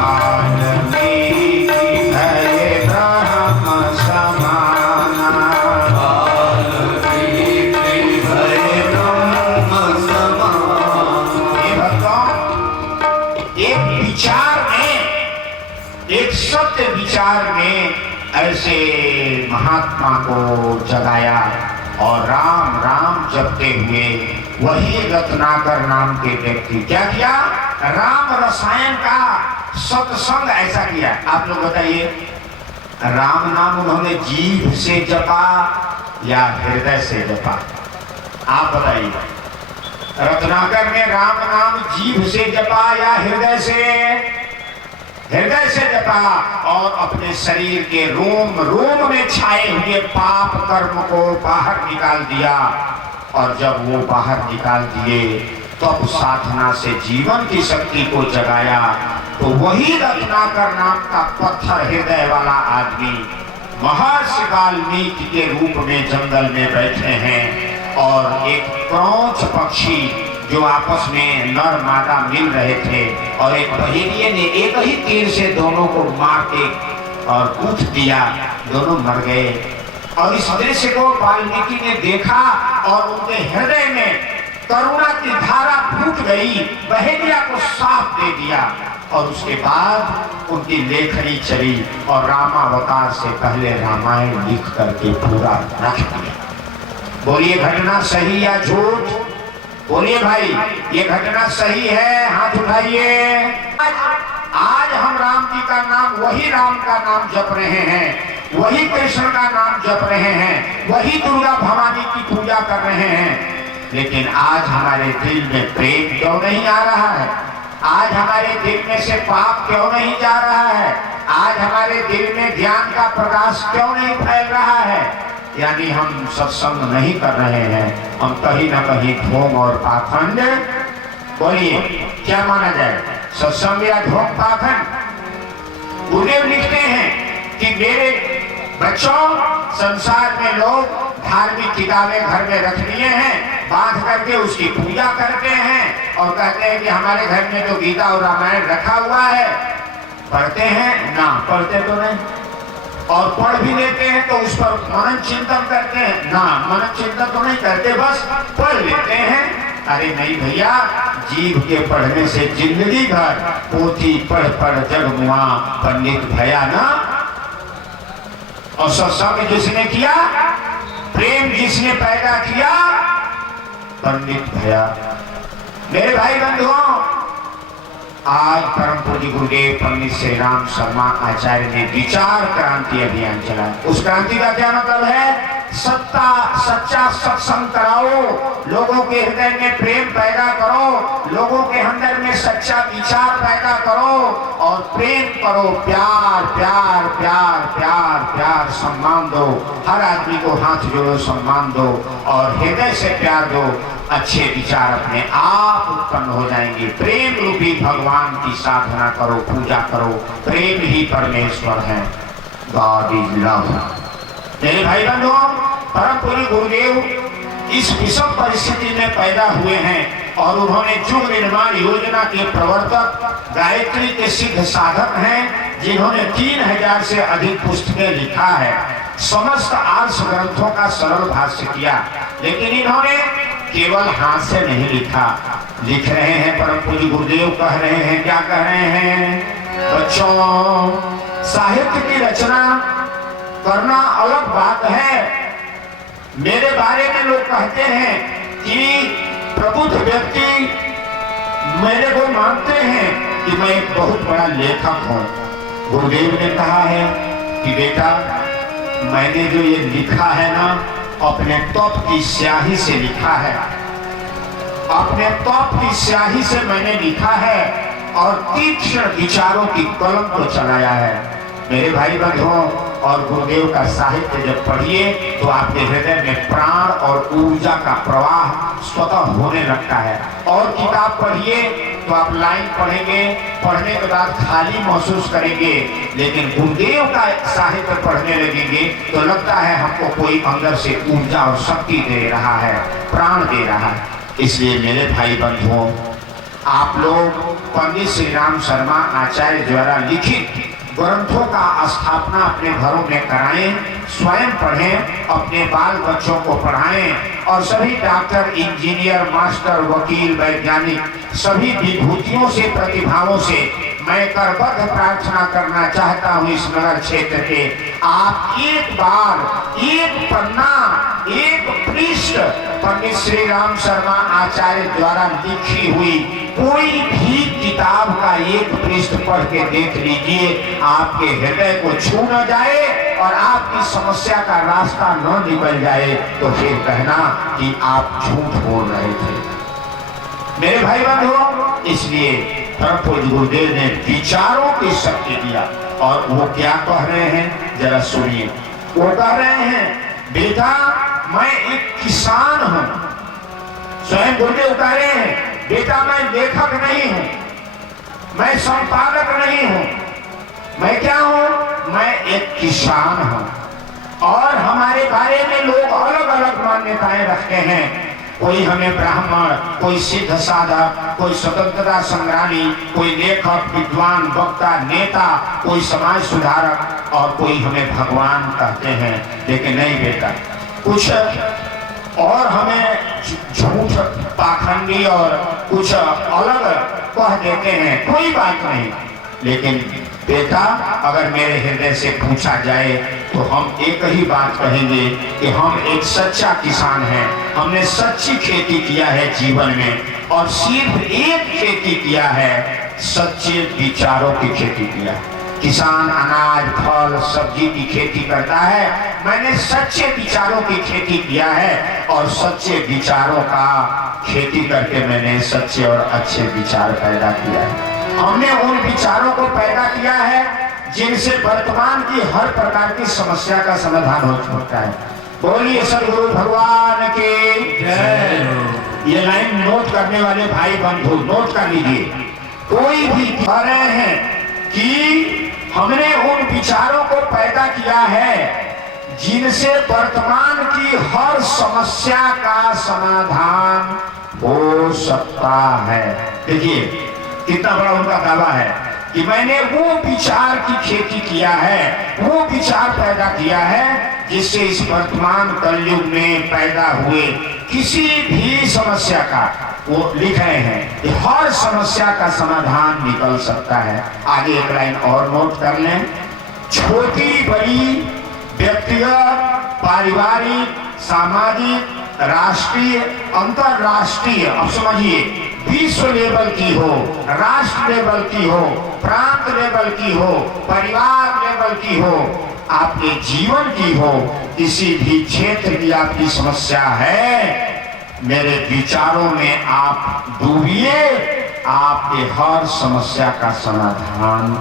वाल्मीकि भय ब्रह्म समाना। वाल्मीकि भय ब्रह्म समाना। ये भक्तों, एक विचार में, एक सत्य विचार में ऐसे महात्मा को जगाया और राम राम जपते हुए वही रत्नाकर नाम के व्यक्ति क्या किया, राम रसायन का सत्संग ऐसा किया। आप लोग बताइए, राम नाम उन्होंने जीभ से जपा या हृदय से जपा? आप बताइए, रत्नाकर ने राम नाम जीभ से जपा या हृदय से? हृदय से जपा और अपने शरीर के रोम रोम में छाए हुए पाप कर्म को बाहर निकाल दिया। और जब वो बाहर निकाल दिए तब साधना से जीवन की शक्ति को जगाया। तो वही रत्नाकर नाम का पत्थर हृदय वाला आदमी महर्षि वाल्मीकि के रूप में जंगल में बैठे हैं और एक क्रौंच पक्षी जो आपस में नर मादा मिल रहे थे और एक बहेलिये ने एक ही तीर से दोनों को मार के और कूट दिया, दोनों मर गए। और इस दृश्य को वाल्मीकि ने देखा और उनके हृदय में करुणा की धारा फूट गई, बहेलिया को साफ दे दिया। और उसके बाद उनकी लेखनी चली और रामावतार से पहले रामायण लिख करके पूरा रख दिया। बोलिए घटना सही या झूठ? बोलिए भाई, ये घटना सही है? हाथ उठाइए। आज हम राम जी का नाम, वही राम का नाम जप रहे हैं, वही कृष्ण का नाम जप रहे हैं, वही दुर्गा भवानी की पूजा कर रहे हैं। लेकिन आज हमारे दिल में प्रेम क्यों नहीं आ रहा है? आज हमारे दिल में से पाप क्यों नहीं जा रहा है? आज हमारे दिल में ज्ञान का प्रकाश क्यों नहीं फैल रहा है? यानी हम सत्संग नहीं कर रहे हैं, हम कहीं ना कहीं ढोंग और पाखंड। बोलिए क्या माना जाए, सत्संग या ढोंग पाखंड? गुरुदेव लिखते हैं कि मेरे बच्चों, संसार में लोग धार्मिक किताबें घर में रख लिए हैं, बांध करके उसकी पूजा करते हैं और कहते हैं कि हमारे घर में तो गीता और रामायण रखा हुआ है। पढ़ते हैं ना? पढ़ते तो नहीं। और पढ़ भी लेते हैं तो उस पर मनन चिंतन करते हैं ना? मनन चिंतन तो नहीं करते, बस पढ़ लेते हैं। अरे नहीं भैया, जीव के पढ़ने से जिंदगी भर पोथी पढ़ पढ़ जग मुआ पंडित भया ना। और सत्संग जिसने किया, प्रेम जिसने पैदा किया, पंडित भया। मेरे भाई बंधुओं, आज परम पूज्य गुरुदेव पंडित श्री राम शर्मा आचार्य ने विचार क्रांति अभियान चलाया। उस क्रांति का क्या मतलब है? सच्चा सत्संग कराओ, लोगों के हृदय में प्रेम पैदा करो, लोगों के अंदर में सच्चा विचार पैदा करो और प्रेम करो। प्यार प्यार प्यार प्यार प्यार, सम्मान दो, हर आदमी को हाथ जोड़ो, सम्मान दो और हृदय से प्यार दो। अच्छे विचार अपने आप उत्पन्न हो जाएंगे। प्रेम रूपी भगवान की साधना करो, पूजा करो। प्रेम ही परमेश्वर है। God is love. मेरे भाई बंधुओं, परम पूज्य गुरुदेव इस विषम परिस्थिति में पैदा हुए हैं और उन्होंने युग निर्माण योजना के प्रवर्तक, गायत्री के सिद्ध साधक हैं, जिन्होंने 3000 से अधिक पुस्तकें लिखा है, समस्त आर्ष ग्रंथों का सरल भाष्य किया। लेकिन इन्होंने केवल हाथ से नहीं लिखा, लिख रहे हैं। परम पूज्य गुरुदेव कह रहे हैं, क्या कह रहे हैं? बच्चों, साहित्य की रचना करना अलग बात है। मेरे बारे में लोग कहते हैं कि प्रबुद्ध व्यक्ति मेरे को मानते हैं कि मैं एक बहुत बड़ा लेखक हूं। गुरुदेव ने कहा है कि बेटा मैंने जो ये लिखा है ना, अपने तप की स्याही से लिखा है, अपने तप की स्याही से मैंने लिखा है और तीक्ष्ण विचारों की कलम को चलाया है। मेरे भाई बंधुओं, और गुरुदेव का साहित्य जब पढ़िए तो आपके हृदय में प्राण और ऊर्जा का प्रवाह स्वतः होने लगता है। और किताब पढ़िए तो आप लाइन पढ़ेंगे, पढ़ने के बाद खाली महसूस करेंगे, लेकिन गुरुदेव का साहित्य पढ़ने लगेंगे तो लगता है हमको कोई अंदर से ऊर्जा और शक्ति दे रहा है, प्राण दे रहा है। इसलिए मेरे भाई बंधुओं, आप लोग पंडित श्री राम शर्मा आचार्य द्वारा लिखित ग्रंथों का स्थापना अपने घरों में कराएं, स्वयं पढ़ें, अपने बाल बच्चों को पढ़ाएं और सभी डॉक्टर, इंजीनियर, मास्टर, वकील, वैज्ञानिक सभी विभूतियों से, प्रतिभाओं से मैं करबद्ध प्रार्थना करना चाहता हूं इस नगर क्षेत्र के, आप एक बार एक पन्ना, एक पृष्ठ पंडित श्री राम शर्मा आचार्य द्वारा लिखी हुई कोई भी किताब का एक पृष्ठ पढ़ के देख लीजिए, आपके हृदय को छू न जाए और आपकी समस्या का रास्ता न निकल जाए तो फिर कहना कि आप झूठ बोल रहे थे। मेरे भाई बंधुओं, इसलिए परम पूज्य गुरुदेव ने विचारों की शक्ति दिया। और वो क्या कह रहे हैं जरा सुनिए। वो कह रहे हैं, बेटा मैं एक किसान हूं। स्वयं गुरुदेव कह रहे हैं, बेटा मैं लेखक नहीं हूं, मैं संपादक नहीं हूं, मैं क्या हूं? मैं एक किसान हूं। और हमारे बारे में लोग अलग अलग मान्यताएं रखते हैं। कोई हमें ब्राह्मण, कोई सिद्ध साधक, कोई स्वतंत्रता संग्रामी, कोई लेखक, विद्वान, वक्ता, नेता, कोई समाज सुधारक और कोई हमें भगवान कहते हैं। लेकिन नहीं बेटा, कुछ और हमें झूठ, पाखंडी और कुछ अलग कह देते हैं, कोई बात नहीं। लेकिन बेटा अगर मेरे हृदय से पूछा जाए तो हम एक ही बात कहेंगे कि हम एक सच्चा किसान हैं। हमने सच्ची खेती किया है जीवन में और सिर्फ एक खेती किया है, सच्चे विचारों की खेती किया है। किसान अनाज, फल, सब्जी की खेती करता है, मैंने सच्चे विचारों की खेती किया है और सच्चे विचारों का खेती करके मैंने सच्चे और अच्छे विचार पैदा किया है। हमने उन विचारों को पैदा किया है जिनसे वर्तमान की हर प्रकार की समस्या का समाधान हो सकता है। बोलिए सदगुरु भगवान के जय। ये लाइन नोट करने वाले भाई बंधु नोट कर लीजिए। कोई भी कह रहे हैं कि हमने उन विचारों को पैदा किया है जिनसे वर्तमान की हर समस्या का समाधान हो सकता है। देखिए कितना बड़ा उनका दावा है कि मैंने वो विचार की खेती किया है, वो विचार पैदा किया है जिससे इस वर्तमान कलयुग में पैदा हुए किसी भी समस्या का, वो लिख रहे हैं कि हर समस्या का समाधान निकल सकता है। आगे एक लाइन और नोट कर लें। छोटी बड़ी व्यक्तिगत, पारिवारिक, सामाजिक, राष्ट्रीय, अंतरराष्ट्रीय, अब समझिए विश्व लेवल की हो, राष्ट्र लेवल की हो, प्रांत लेवल की हो, परिवार लेवल की हो, आपके जीवन की हो, किसी भी क्षेत्र की आपकी समस्या है, मेरे विचारों में आप डूबिए, आपके हर समस्या का समाधान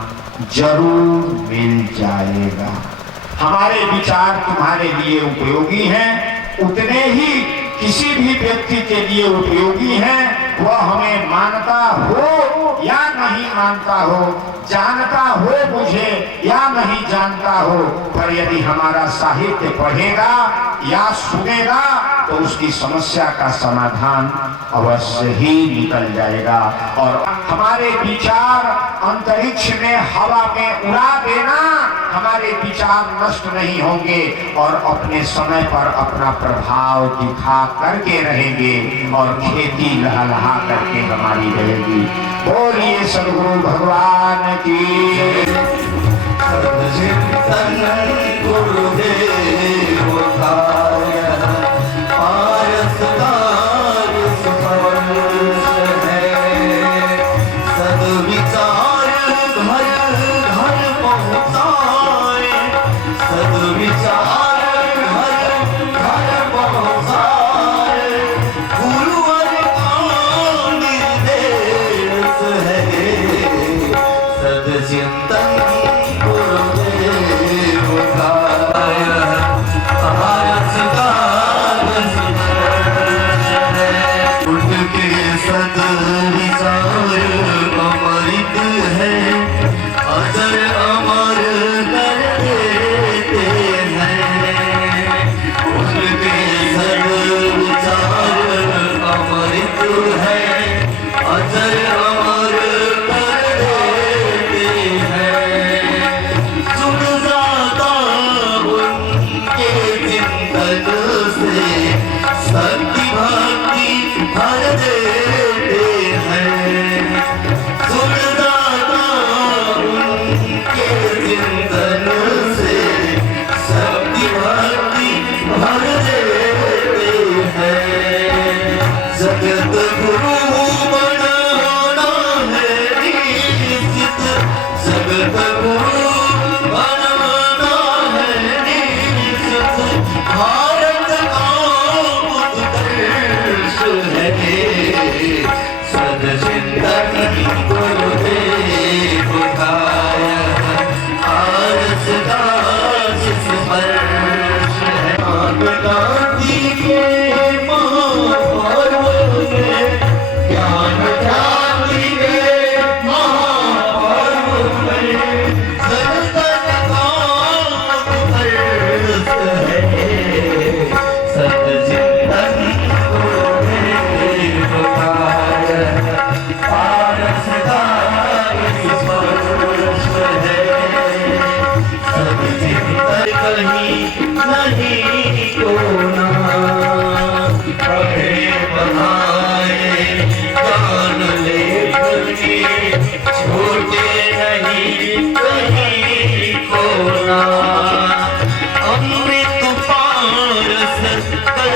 जरूर मिल जाएगा। हमारे विचार तुम्हारे लिए उपयोगी हैं, उतने ही किसी भी व्यक्ति के लिए उपयोगी हैं। वह हमें मानता हो या नहीं मानता हो, जानता हो मुझे या नहीं जानता हो, पर यदि हमारा साहित्य पढ़ेगा या सुनेगा तो उसकी समस्या का समाधान अवश्य ही निकल जाएगा। और हमारे विचार अंतरिक्ष में, हवा में उड़ा देना, हमारे विचार नष्ट नहीं होंगे और अपने समय पर अपना प्रभाव दिखा करके रहेंगे और खेती लहलहा करके हमारी रहेगी। बोलिए सदगुरु भगवान की।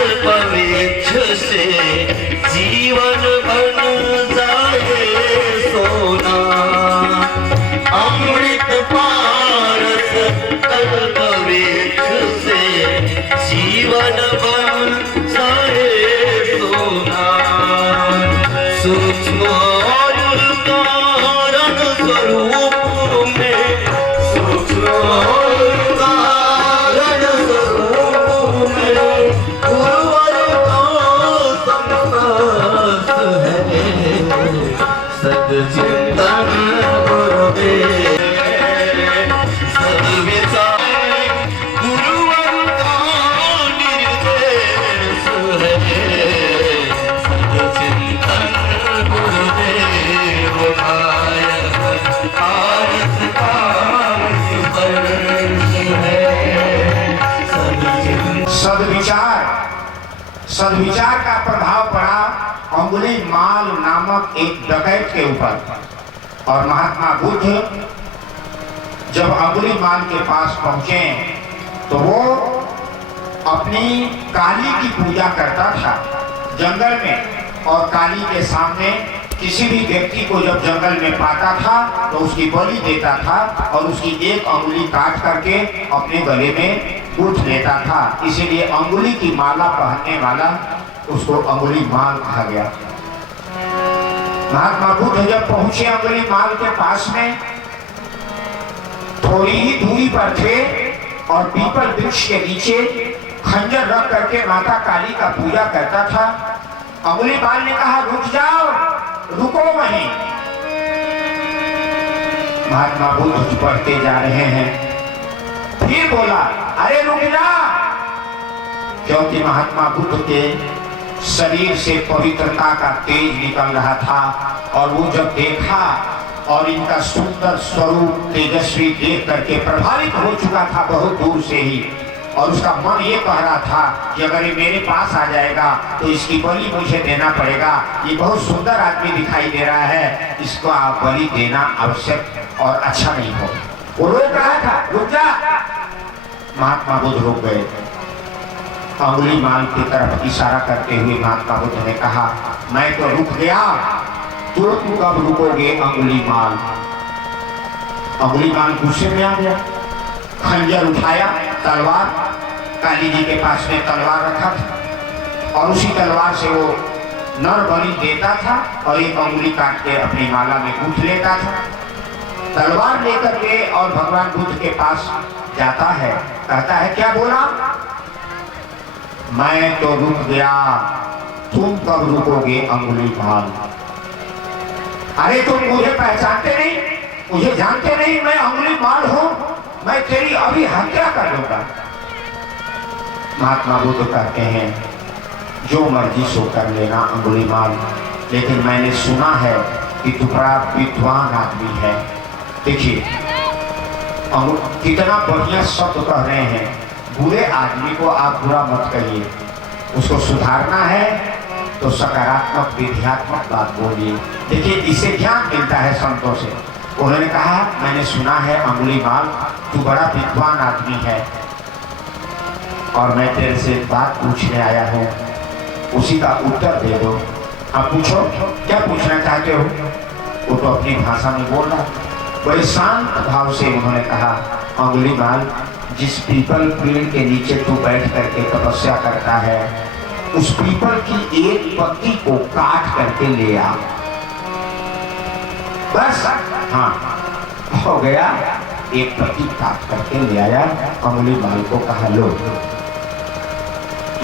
कल्पवृक्ष से जीवन बन जाए सोना। अमृत पारस कल्पवृक्ष से जीवन बन जाए सोना। सूक्ष्म और कारण स्वरूप में सूक्ष्म और कारण स्वरूप में गुरुवर का संस्पर्श है। सदचिंतन गुरुदेव सद्विचार गुरुवर का निर्देश है। सदचिंतन गुरुदेव आय आरस का स्पर्श है। सद्विचार, सद्विचार का प्रभाव पड़ा अंगुली माल नामक एक डकैत के ऊपर। और महात्मा बुद्ध जब अंगुली माल के पास पहुंचे तो वो अपनी काली की पूजा करता था जंगल में। और काली के सामने किसी भी व्यक्ति को जब जंगल में पाता था तो उसकी बलि देता था और उसकी एक अंगुली काट करके अपने गले में गूंथ लेता था। इसीलिए अंगुली की माला पहनने वाला उसको अंगुली माल कहा गया। महात्मा बुद्ध जब पहुंचे अंगुली माल के पास में, थोड़ी ही दूरी पर थे और पीपल वृक्ष के नीचे खंजर रख करके माता काली का पूजा करता था। अंगुली माल ने कहा रुक जाओ, रुको वहीं। महात्मा बुद्ध बढ़ते जा रहे हैं, फिर बोला अरे रुक जा, क्योंकि महात्मा बुद्ध के शरीर से पवित्रता का तेज निकल रहा था। और वो जब देखा और इनका सुंदर स्वरूप तेजस्वी देख करके प्रभावित हो चुका था बहुत दूर से ही। और उसका मन ये कह रहा था कि अगर ये मेरे पास आ जाएगा तो इसकी बलि मुझे देना पड़ेगा। ये बहुत सुंदर आदमी दिखाई दे रहा है, इसको आप बलि देना आवश्यक और अच्छा नहीं हो। वो रोक रहा था, रुक जा। महात्मा बुद्ध रुक गए। अंगुली माल की तरफ इशारा करते हुए महात्मा बुद्ध ने कहा मैं तो रुक गया, तुम कब रुकोगे अंगुली माल। अंगुली माल गुस्से में आ गया, खंजर उठाया, तलवार काली जी के पास में तलवार रखा था और उसी तलवार से वो नर बलि देता था और एक अंगुली काट के अपनी माला में गूंथ लेता था। तलवार लेकर के और भगवान बुद्ध के पास जाता है, कहता है क्या बोला, मैं तो रुक गया, तुम कब रुकोगे अंगुली माल। अरे तुम मुझे पहचानते नहीं, मुझे जानते नहीं, मैं अंगुली माल हूं, मैं तेरी अभी हत्या कर दूंगा। महात्मा बुद्ध कहते हैं जो मर्जी सो कर लेना अंगुली माल, लेकिन मैंने सुना है कि तू बड़ा विद्वान आदमी है। देखिए कितना बढ़िया शब्द कह रहे हैं, बुरे आदमी को आप बुरा मत कहिए, उसको सुधारना है तो सकारात्मक विद्यात्मक बात बोलिए। देखिए इससे ज्ञान मिलता है संतों से। उन्होंने कहा मैंने सुना है अंगुली माल तू बड़ा विद्वान आदमी है और मैं तेरे से बात पूछने आया हूँ, उसी का उत्तर दे दो। आप पूछो क्या पूछना चाहते हो। वो तो अपनी भाषा में बोल रहा, बड़े शांत भाव से उन्होंने कहा अंगुली माल जिस पीपल पेड़ के नीचे तू बैठ करके तपस्या करता है उस पीपल की एक पत्ती को काट करके ले आ, बस। हाँ हो गया, एक पत्ती काट करके ले आया। अंगुली माल को कहा लो।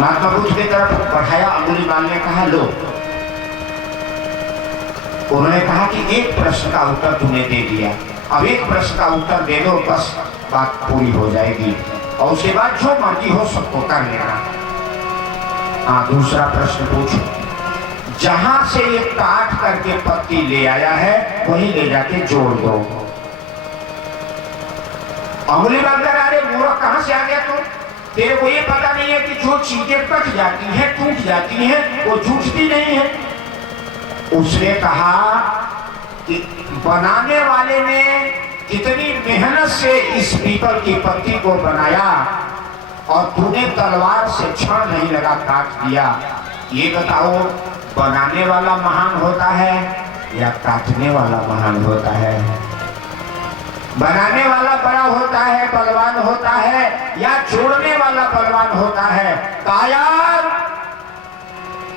महात्मा बुद्ध की तरफ बढ़ाया, अंगुली माल ने कहा लो। उन्होंने कहा कि एक प्रश्न का उत्तर तूने दे दिया, अब एक प्रश्न का उत्तर दे दो, बस बात पूरी हो जाएगी और उसके बाद जो मर्जी हो सबको कर लेना। हाँ दूसरा प्रश्न पूछो। जहां से ये काट करके पत्ती ले आया है वहीं ले जाके जोड़ दो। अंगुली माल कर अरे मूर्ख कहां से आ गया तू, तेरे को ये पता नहीं है कि जो चीजें कट जाती हैं टूट जाती हैं वो झूठती नहीं है। उसने कहा कि बनाने वाले ने कितनी मेहनत से इस पीपल की पत्ती को बनाया और तूने तलवार से क्षण नहीं लगा काट दिया। ये बताओ, बनाने वाला महान होता है या काटने वाला महान होता है? बनाने वाला बड़ा होता है, बलवान होता है, या जोड़ने वाला बलवान होता है? कायर,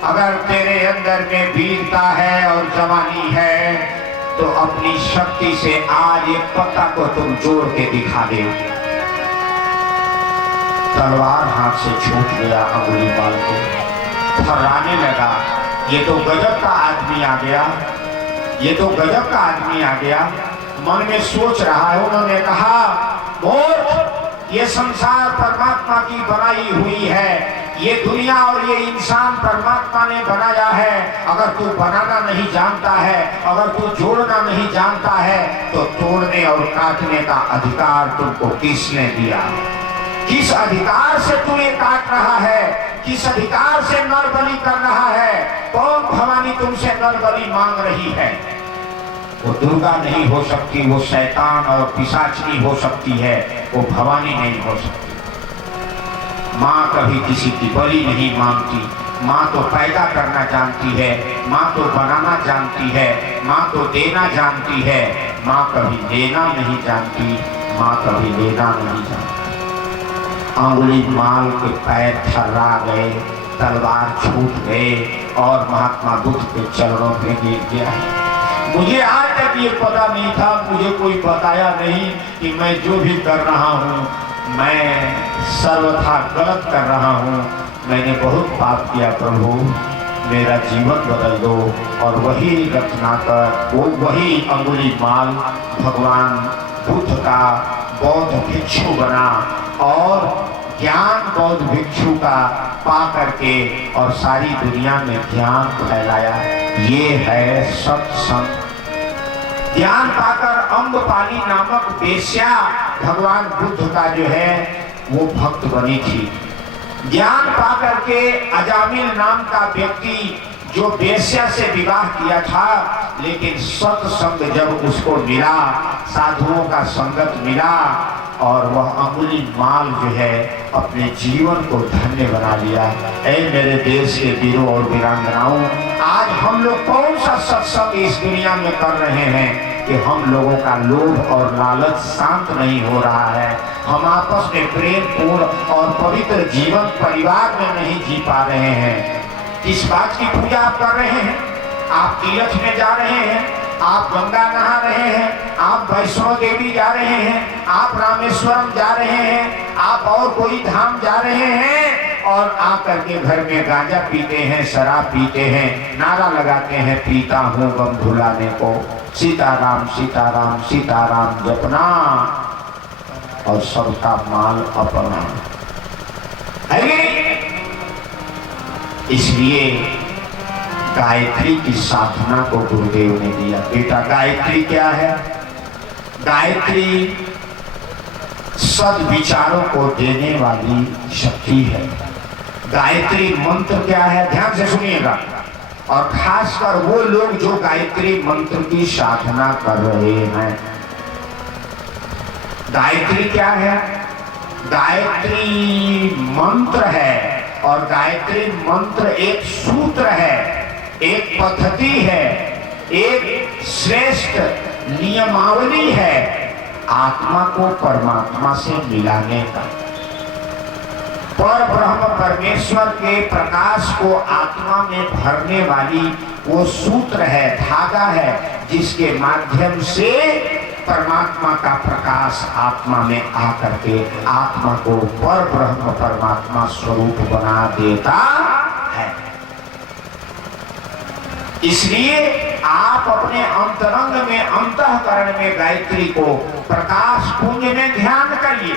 अगर तेरे अंदर में वीरता है और जवानी है तो अपनी शक्ति से आज एक पत्ता को तुम जोड़ के दिखा दे। तलवार हाथ से छूट गया, अंगुलीमाल को थर्राने लगा। ये तो गजब का आदमी आ गया, ये तो गजब का आदमी आ गया। मन में सोच रहा है। उन्होंने कहा, मूर्ख, ये संसार परमात्मा की बनाई हुई है, ये दुनिया और ये इंसान परमात्मा ने बनाया है। अगर तू बनाना नहीं जानता है, अगर तू जोड़ना नहीं जानता है, तो तोड़ने और काटने का अधिकार तुमको किसने दिया? किस अधिकार से तू ये काट रहा है? किस अधिकार से नर बलि कर रहा है? कौन भवानी तुमसे नर बलि मांग रही है? वो दुर्गा नहीं हो सकती, वो शैतान और पिशाचनी हो सकती है, वो भवानी नहीं हो सकती। माँ कभी किसी की बलि नहीं मांगती। माँ तो पैदा करना जानती है, माँ तो बनाना जानती है, माँ तो देना जानती है। माँ कभी लेना नहीं जानती, माँ कभी लेना नहीं जानती। अंगुलीमाल के पैर थर्रा गए, तलवार छूट गए और महात्मा बुद्ध के चरणों में गिर गया। मुझे आज तक ये पता नहीं था, मुझे कोई बताया नहीं कि मैं जो भी कर रहा हूँ मैं सर्वथा गलत कर रहा हूँ। मैंने बहुत पाप किया प्रभु, मेरा जीवन बदल दो। और वही रत्नाकर, वो वही अंगुलीमाल भगवान बुद्ध का बौद्ध भिक्षु बना और ज्ञान बौद्ध भिक्षु का पा करके और सारी दुनिया में ज्ञान फैलाया। ये है सत्संग। ज्ञान पाकर अम्बपाली नामक वेश्या भगवान बुद्ध का जो है वो भक्त बनी थी। ज्ञान पाकर के अजामिल नाम का व्यक्ति जो वेश्या से विवाह किया था, लेकिन सत्संग जब उसको मिला, साधुओं का संगत मिला, और वह अंगुलीमाल जो है अपने जीवन को धन्य बना लिया। ऐ मेरे देश के वीरों और वीरांगनाओं, आज हम लोग कौन सा सत्संग इस दुनिया में कर रहे हैं कि हम लोगों का लोभ और लालच शांत नहीं हो रहा है। हम आपस में प्रेम पूर्ण और पवित्र जीवन परिवार में नहीं जी पा रहे हैं। किस बात की पूजा आप कर रहे हैं? आप तीर्थ में जा रहे हैं, आप गंगा नहा रहे हैं, आप वैष्णो देवी जा रहे हैं, आप रामेश्वरम जा रहे हैं, आप और कोई धाम जा रहे हैं, और आकर के घर में गांजा पीते हैं, शराब पीते हैं, नारा लगाते हैं, पीता हूँ गम भुलाने को, सीताराम सीताराम सीताराम जपना, और सबका माल अपना है। इसलिए गायत्री की साधना को गुरुदेव ने दिया। बेटा, गायत्री क्या है? गायत्री सद्विचारों को देने वाली शक्ति है। गायत्री मंत्र क्या है? ध्यान से सुनिएगा, और खासकर वो लोग जो गायत्री मंत्र की साधना कर रहे हैं। गायत्री क्या है? गायत्री मंत्र है, और गायत्री मंत्र एक सूत्र है, एक पद्धति है, एक श्रेष्ठ नियमावली है आत्मा को परमात्मा से मिलाने का। पर ब्रह्म परमेश्वर के प्रकाश को आत्मा में भरने वाली वो सूत्र है, धागा है, जिसके माध्यम से परमात्मा का प्रकाश आत्मा में आकर के आत्मा को पर ब्रह्म परमात्मा स्वरूप बना देता है। इसलिए आप अपने अंतरंग में, अंतःकरण में गायत्री को प्रकाश पुंज में ध्यान करिए।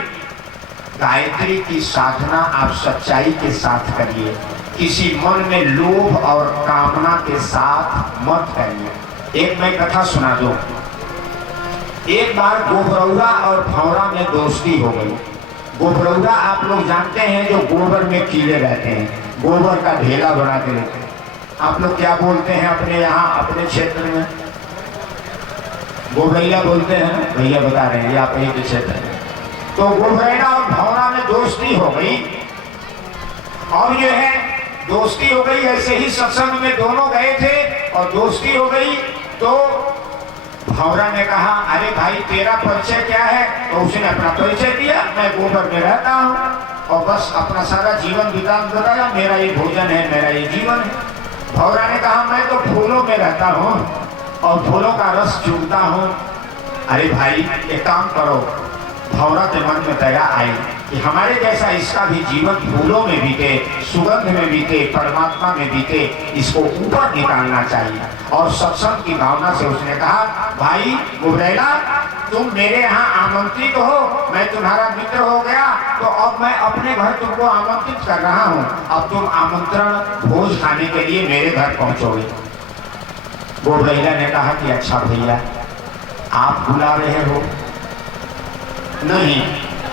गायत्री की साधना आप सच्चाई के साथ करिए, किसी मन में लोभ और कामना के साथ मत करिए। एक मैं कथा सुना दूं। एक बार गोबरौरा और भौरा में दोस्ती हो गई। गोबरौरा आप लोग जानते हैं, जो गोबर में कीड़े रहते हैं, गोबर का ढेला बना के लेते हैं। आप लोग क्या बोलते हैं अपने यहाँ, अपने क्षेत्र में? गोबरैया बोलते हैं। भैया बता रहे हैं, ये आप यही के क्षेत्र में। तो गोबरैया और भौरा में दोस्ती हो गई। और जो है दोस्ती हो गई, ऐसे ही सत्संग में दोनों गए थे और दोस्ती हो गई। तो भंवरा ने कहा, अरे भाई तेरा परिचय क्या है? तो उसने अपना परिचय दिया, मैं गोबर में रहता हूँ और बस अपना सारा जीवन बताया, मेरा ये भोजन है, मेरा ये जीवन है। भंवरा ने कहा, मैं तो फूलों में रहता हूँ और फूलों का रस चूसता हूँ। अरे भाई एक काम करो। भंवरा के मन में दया आई कि हमारे जैसा इसका भी जीवन फूलों में बीते, सुगंध में बीते, परमात्मा में बीते, इसको ऊपर निकालना चाहिए। और सत्संग की भावना से उसने कहा, भाई गुबरैला, तुम मेरे यहाँ आमंत्रित हो, मैं तुम्हारा मित्र हो गया, तो अब मैं अपने घर तुमको आमंत्रित कर रहा हूँ। अब तुम आमंत्रण भोज खाने के लिए मेरे घर पहुँचोगे। गुबरैला ने कहा कि अच्छा भैया, आप बुला रहे हो? नहीं,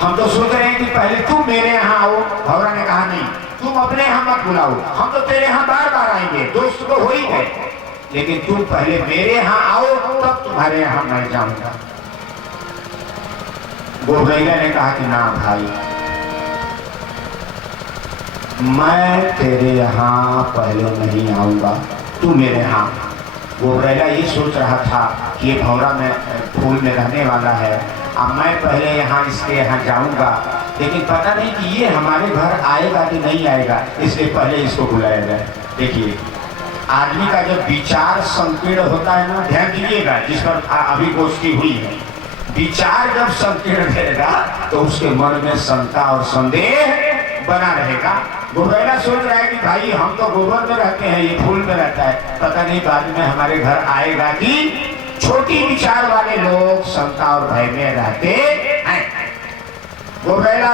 हम तो सोच रहे हैं कि पहले तुम मेरे यहाँ आओ। भंवरा ने कहा, नहीं, तुम अपने यहाँ मत बुलाओ, हम तो तेरे यहाँ बार बार आएंगे, दोस्त तो हो ही गए, लेकिन तुम पहले मेरे यहाँ आओ, तब तुम्हारे यहाँ मैं जाऊंगा। गुबरैला ने कहा कि ना भाई, मैं तेरे यहाँ पहले नहीं आऊंगा, तू मेरे यहाँ। गुबरैला ये सोच रहा था कि ये भंवरा में फूल में रहने वाला है, अब मैं पहले यहाँ इसके यहाँ जाऊंगा, लेकिन पता नहीं कि ये हमारे घर आएगा कि नहीं आएगा, इसलिए पहले इसको बुलाया जाए। देखिए, आदमी का जब विचार संकीर्ण होता है ना, ध्यान दीजिएगा, जिस पर अभी गोष्ठी हुई है, विचार जब संकीर्ण रहेगा तो उसके मन में शंका और संदेह बना रहेगा। गुबरैला सोच रहा है कि भाई हम तो गोबर में रहते हैं, ये फूल में रहता है, पता नहीं बाद में हमारे घर आएगा कि। छोटी विचार वाले लोग शंका और भय में रहते हैं। गुबरैला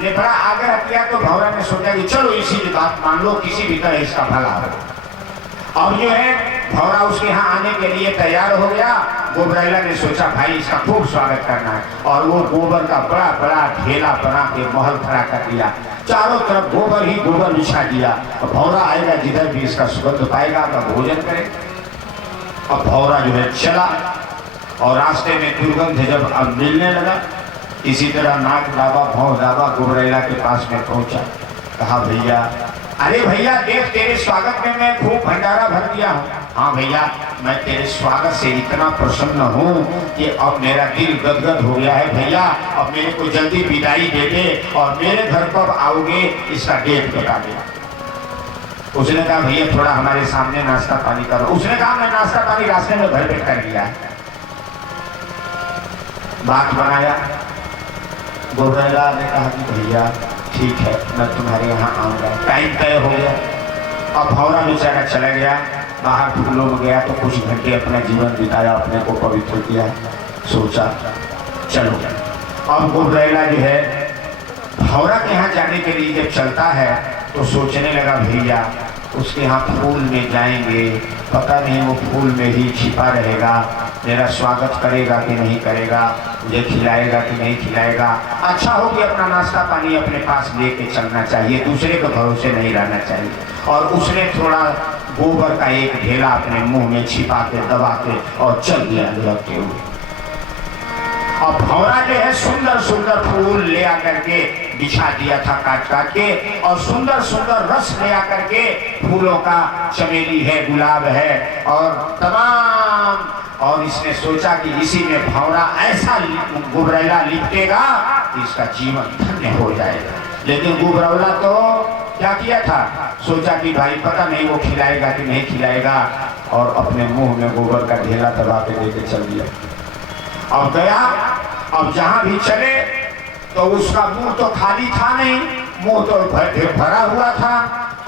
ने बड़ा आग्रह किया तो भंवरा ने सोचा कि चलो इसी की बात मान लो, किसी भी तरह इसका भला हो। और जो है भंवरा उसके यहाँ आने के लिए तैयार हो गया। गुबरैला ने सोचा भाई इसका खूब स्वागत करना है, और वो गोबर का बड़ा बड़ा ढेला बना के महल खड़ा कर दिया, चारों तरफ गोबर ही गोबर बिछा दिया। भंवरा आएगा जिधर भी इसका सुगंध पाएगा, अपना भोजन करेगा। अब भंवरा जो है चला और रास्ते में दुर्गंध जब अब मिलने लगा, इसी तरह नाक दाबा भौं दाबा गुबरैला के पास में पहुंचा। कहा, भैया, अरे भैया देख, तेरे स्वागत में मैं खूब भंडारा भर दिया हूँ। हाँ भैया, मैं तेरे स्वागत से इतना प्रसन्न हूँ कि अब मेरा दिल गदगद हो गया है। भैया अब मेरे को जल्दी विदाई दे दे, और मेरे घर कब आओगे इसका डेट बता दे। उसने कहा, भैया थोड़ा हमारे सामने नाश्ता पानी करो। उसने कहा, मैं नाश्ता पानी रास्ते में घर पे कर लिया है। बात बनाया। गुबरैला ने कहा कि भैया ठीक है, मैं तुम्हारे यहाँ आऊँगा। टाइम तय हो गया। अब भंवरा बेचारा चला गया, बाहर फूलों में गया तो कुछ घंटे अपना जीवन बिताया, अपने को पवित्र किया, सोचा चलो। अब गुबरैला जो है भंवरा के यहाँ जाने के लिए जब चलता है तो सोचने लगा, भैया उसके यहाँ फूल में जाएंगे, पता नहीं वो फूल में ही छिपा रहेगा, मेरा स्वागत करेगा कि नहीं करेगा, मुझे खिलाएगा कि नहीं खिलाएगा। अच्छा हो कि अपना नाश्ता पानी अपने पास लेके चलना चाहिए, दूसरे के भरोसे नहीं रहना चाहिए। और उसने थोड़ा गोबर का एक ढेला अपने मुंह में छिपा के दबा के और चल दिया लुढ़कते हुए। और भंवरा जो है सुंदर सुंदर फूल ले आकर के बिछा दिया था काट काट के, और सुंदर सुंदर रस ले आकर के, फूलों का चमेली है, गुलाब है और तमाम। और इसने सोचा कि इसी में भंवरा ऐसा गुबरैला लिपटेगा कि इसका जीवन धन्य हो जाएगा। लेकिन गुबरैला तो क्या किया था, सोचा कि भाई पता नहीं वो खिलाएगा कि नहीं खिलाएगा, और अपने मुंह में गोबर का ढेला दबा के लेके चल दिया। अब गया, अब जहां भी चले तो उसका मुंह तो खाली था नहीं, मुंह तो भरा हुआ था,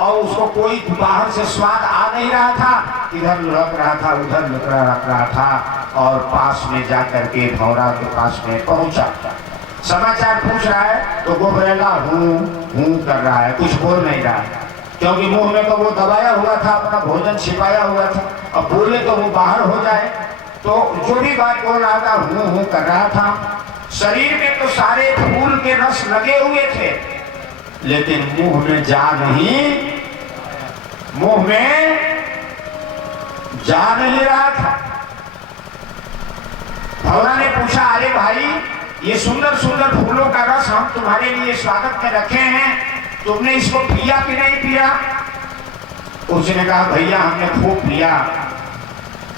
और उसको कोई बाहर से स्वाद आ नहीं रहा था। इधर लुढ़क रहा था, उधर लुढ़क रहा था, और पास में जाकर के भंवरा के पास में पहुंचा। समाचार पूछ रहा है तो गुबरैला हूँ कर रहा है, कुछ बोल नहीं रहा है, क्योंकि मुंह में तो वो दबाया हुआ था, अपना भोजन छिपाया हुआ था। अब बोले तो वो बाहर हो जाए, तो जो भी बात बोल रहा था हूँ कर रहा था। शरीर में तो सारे फूल के रस लगे हुए थे, लेकिन मुंह में जा नहीं रहा था। भंवरा ने पूछा, अरे भाई ये सुंदर सुंदर फूलों का रस हम तुम्हारे लिए स्वागत में रखे हैं, तुमने इसको पिया कि नहीं पिया? उसने कहा भैया हमने खूब पिया।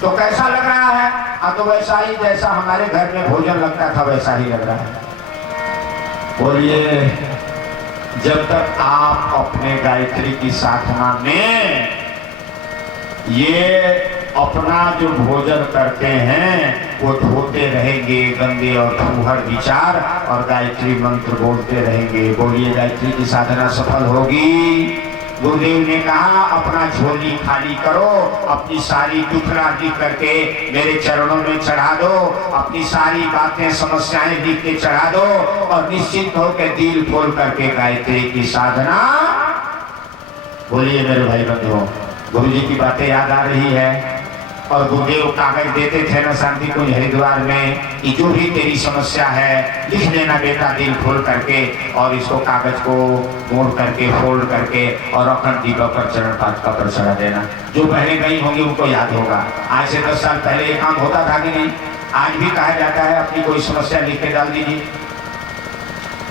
तो कैसा लग रहा है? तो वैसा ही जैसा हमारे घर में भोजन लगता था वैसा ही लग रहा है। बोलिए, जब तक आप अपने गायत्री की साधना में ये अपना जो भोजन करते हैं वो धोते रहेंगे गंदे और फूहड़ विचार और गायत्री मंत्र बोलते रहेंगे। बोलिए, गायत्री की साधना सफल होगी। गुरुदेव ने कहा अपना झोली खाली करो, अपनी सारी दुखड़ा लिख करके मेरे चरणों में चढ़ा दो, अपनी सारी बातें समस्याएं लिख के चढ़ा दो और निश्चित होकर दिल खोल करके गायत्री की साधना। बोलिए मेरे भाई बंधुओं, गुरु जी की बातें याद आ रही है। और गुरुदेव कागज देते थे ना शांति कुंज हरिद्वार में कि जो भी तेरी समस्या है लिख लेना बेटा दिल खोल करके, और इसको कागज को मोड़ करके फोल्ड करके और अखंड दीपक पर चरण पादुका पर चढ़ा देना। जो पहले गई होंगी उनको याद होगा। आज से 10 साल पहले ये काम होता था कि नहीं? आज भी कहा जाता है अपनी कोई समस्या लिख के डाल दीजिए,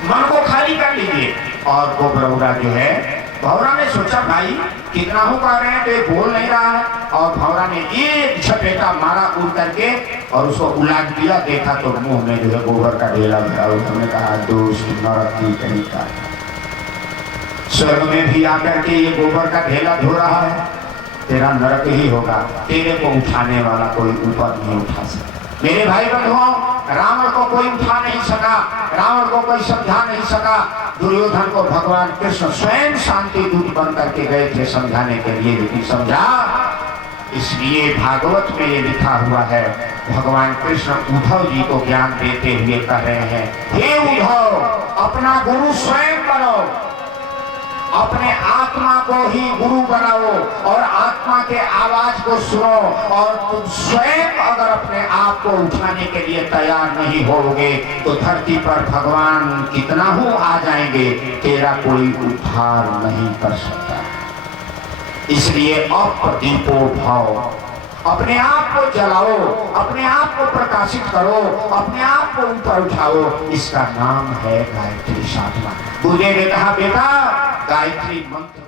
मन को खाली कर लीजिए। और वो भौरा जो है, भौरा ने सोचा भाई कितना हो पा रहे हैं तो ये बोल नहीं रहा है, और भौरा ने एक झपेटा मारा उड़ करके और उसको उलाट दिया। देखा तो मुंह में जो है गोबर का ढेला भरा। उन्होंने कहा दोस्त नरक की कहीं का स्वर्ग में भी आकर के ये गोबर का ढेला धो रहा है, तेरा नरक ही होगा, तेरे को उठाने वाला कोई ऊपर नहीं उठा सकता। मेरे भाई बंधुओं, रावण को कोई उठा नहीं सका, रावण को कोई समझा नहीं सका। दुर्योधन को भगवान कृष्ण स्वयं शांति दूत बन करके गए थे समझाने के लिए, लेकिन समझा। इसलिए भागवत में ये लिखा हुआ है, भगवान कृष्ण उद्धव जी को ज्ञान देते हुए कह रहे हैं, हे उद्धव अपना गुरु स्वयं बनो, अपने आत्मा को ही गुरु बनाओ और आत्मा के आवाज को सुनो। और तुम स्वयं अगर अपने आप को उठाने के लिए तैयार नहीं होगे तो धरती पर भगवान कितना हो आ जाएंगे, तेरा कोई उद्धार नहीं कर सकता। इसलिए अप्रदीपो भव, अपने आप को जलाओ, अपने आप को प्रकाशित करो, अपने आप को ऊपर उठाओ। इसका नाम है गायत्री साधना। गुरुदेव ने कहा बेटा गायत्री मंत्र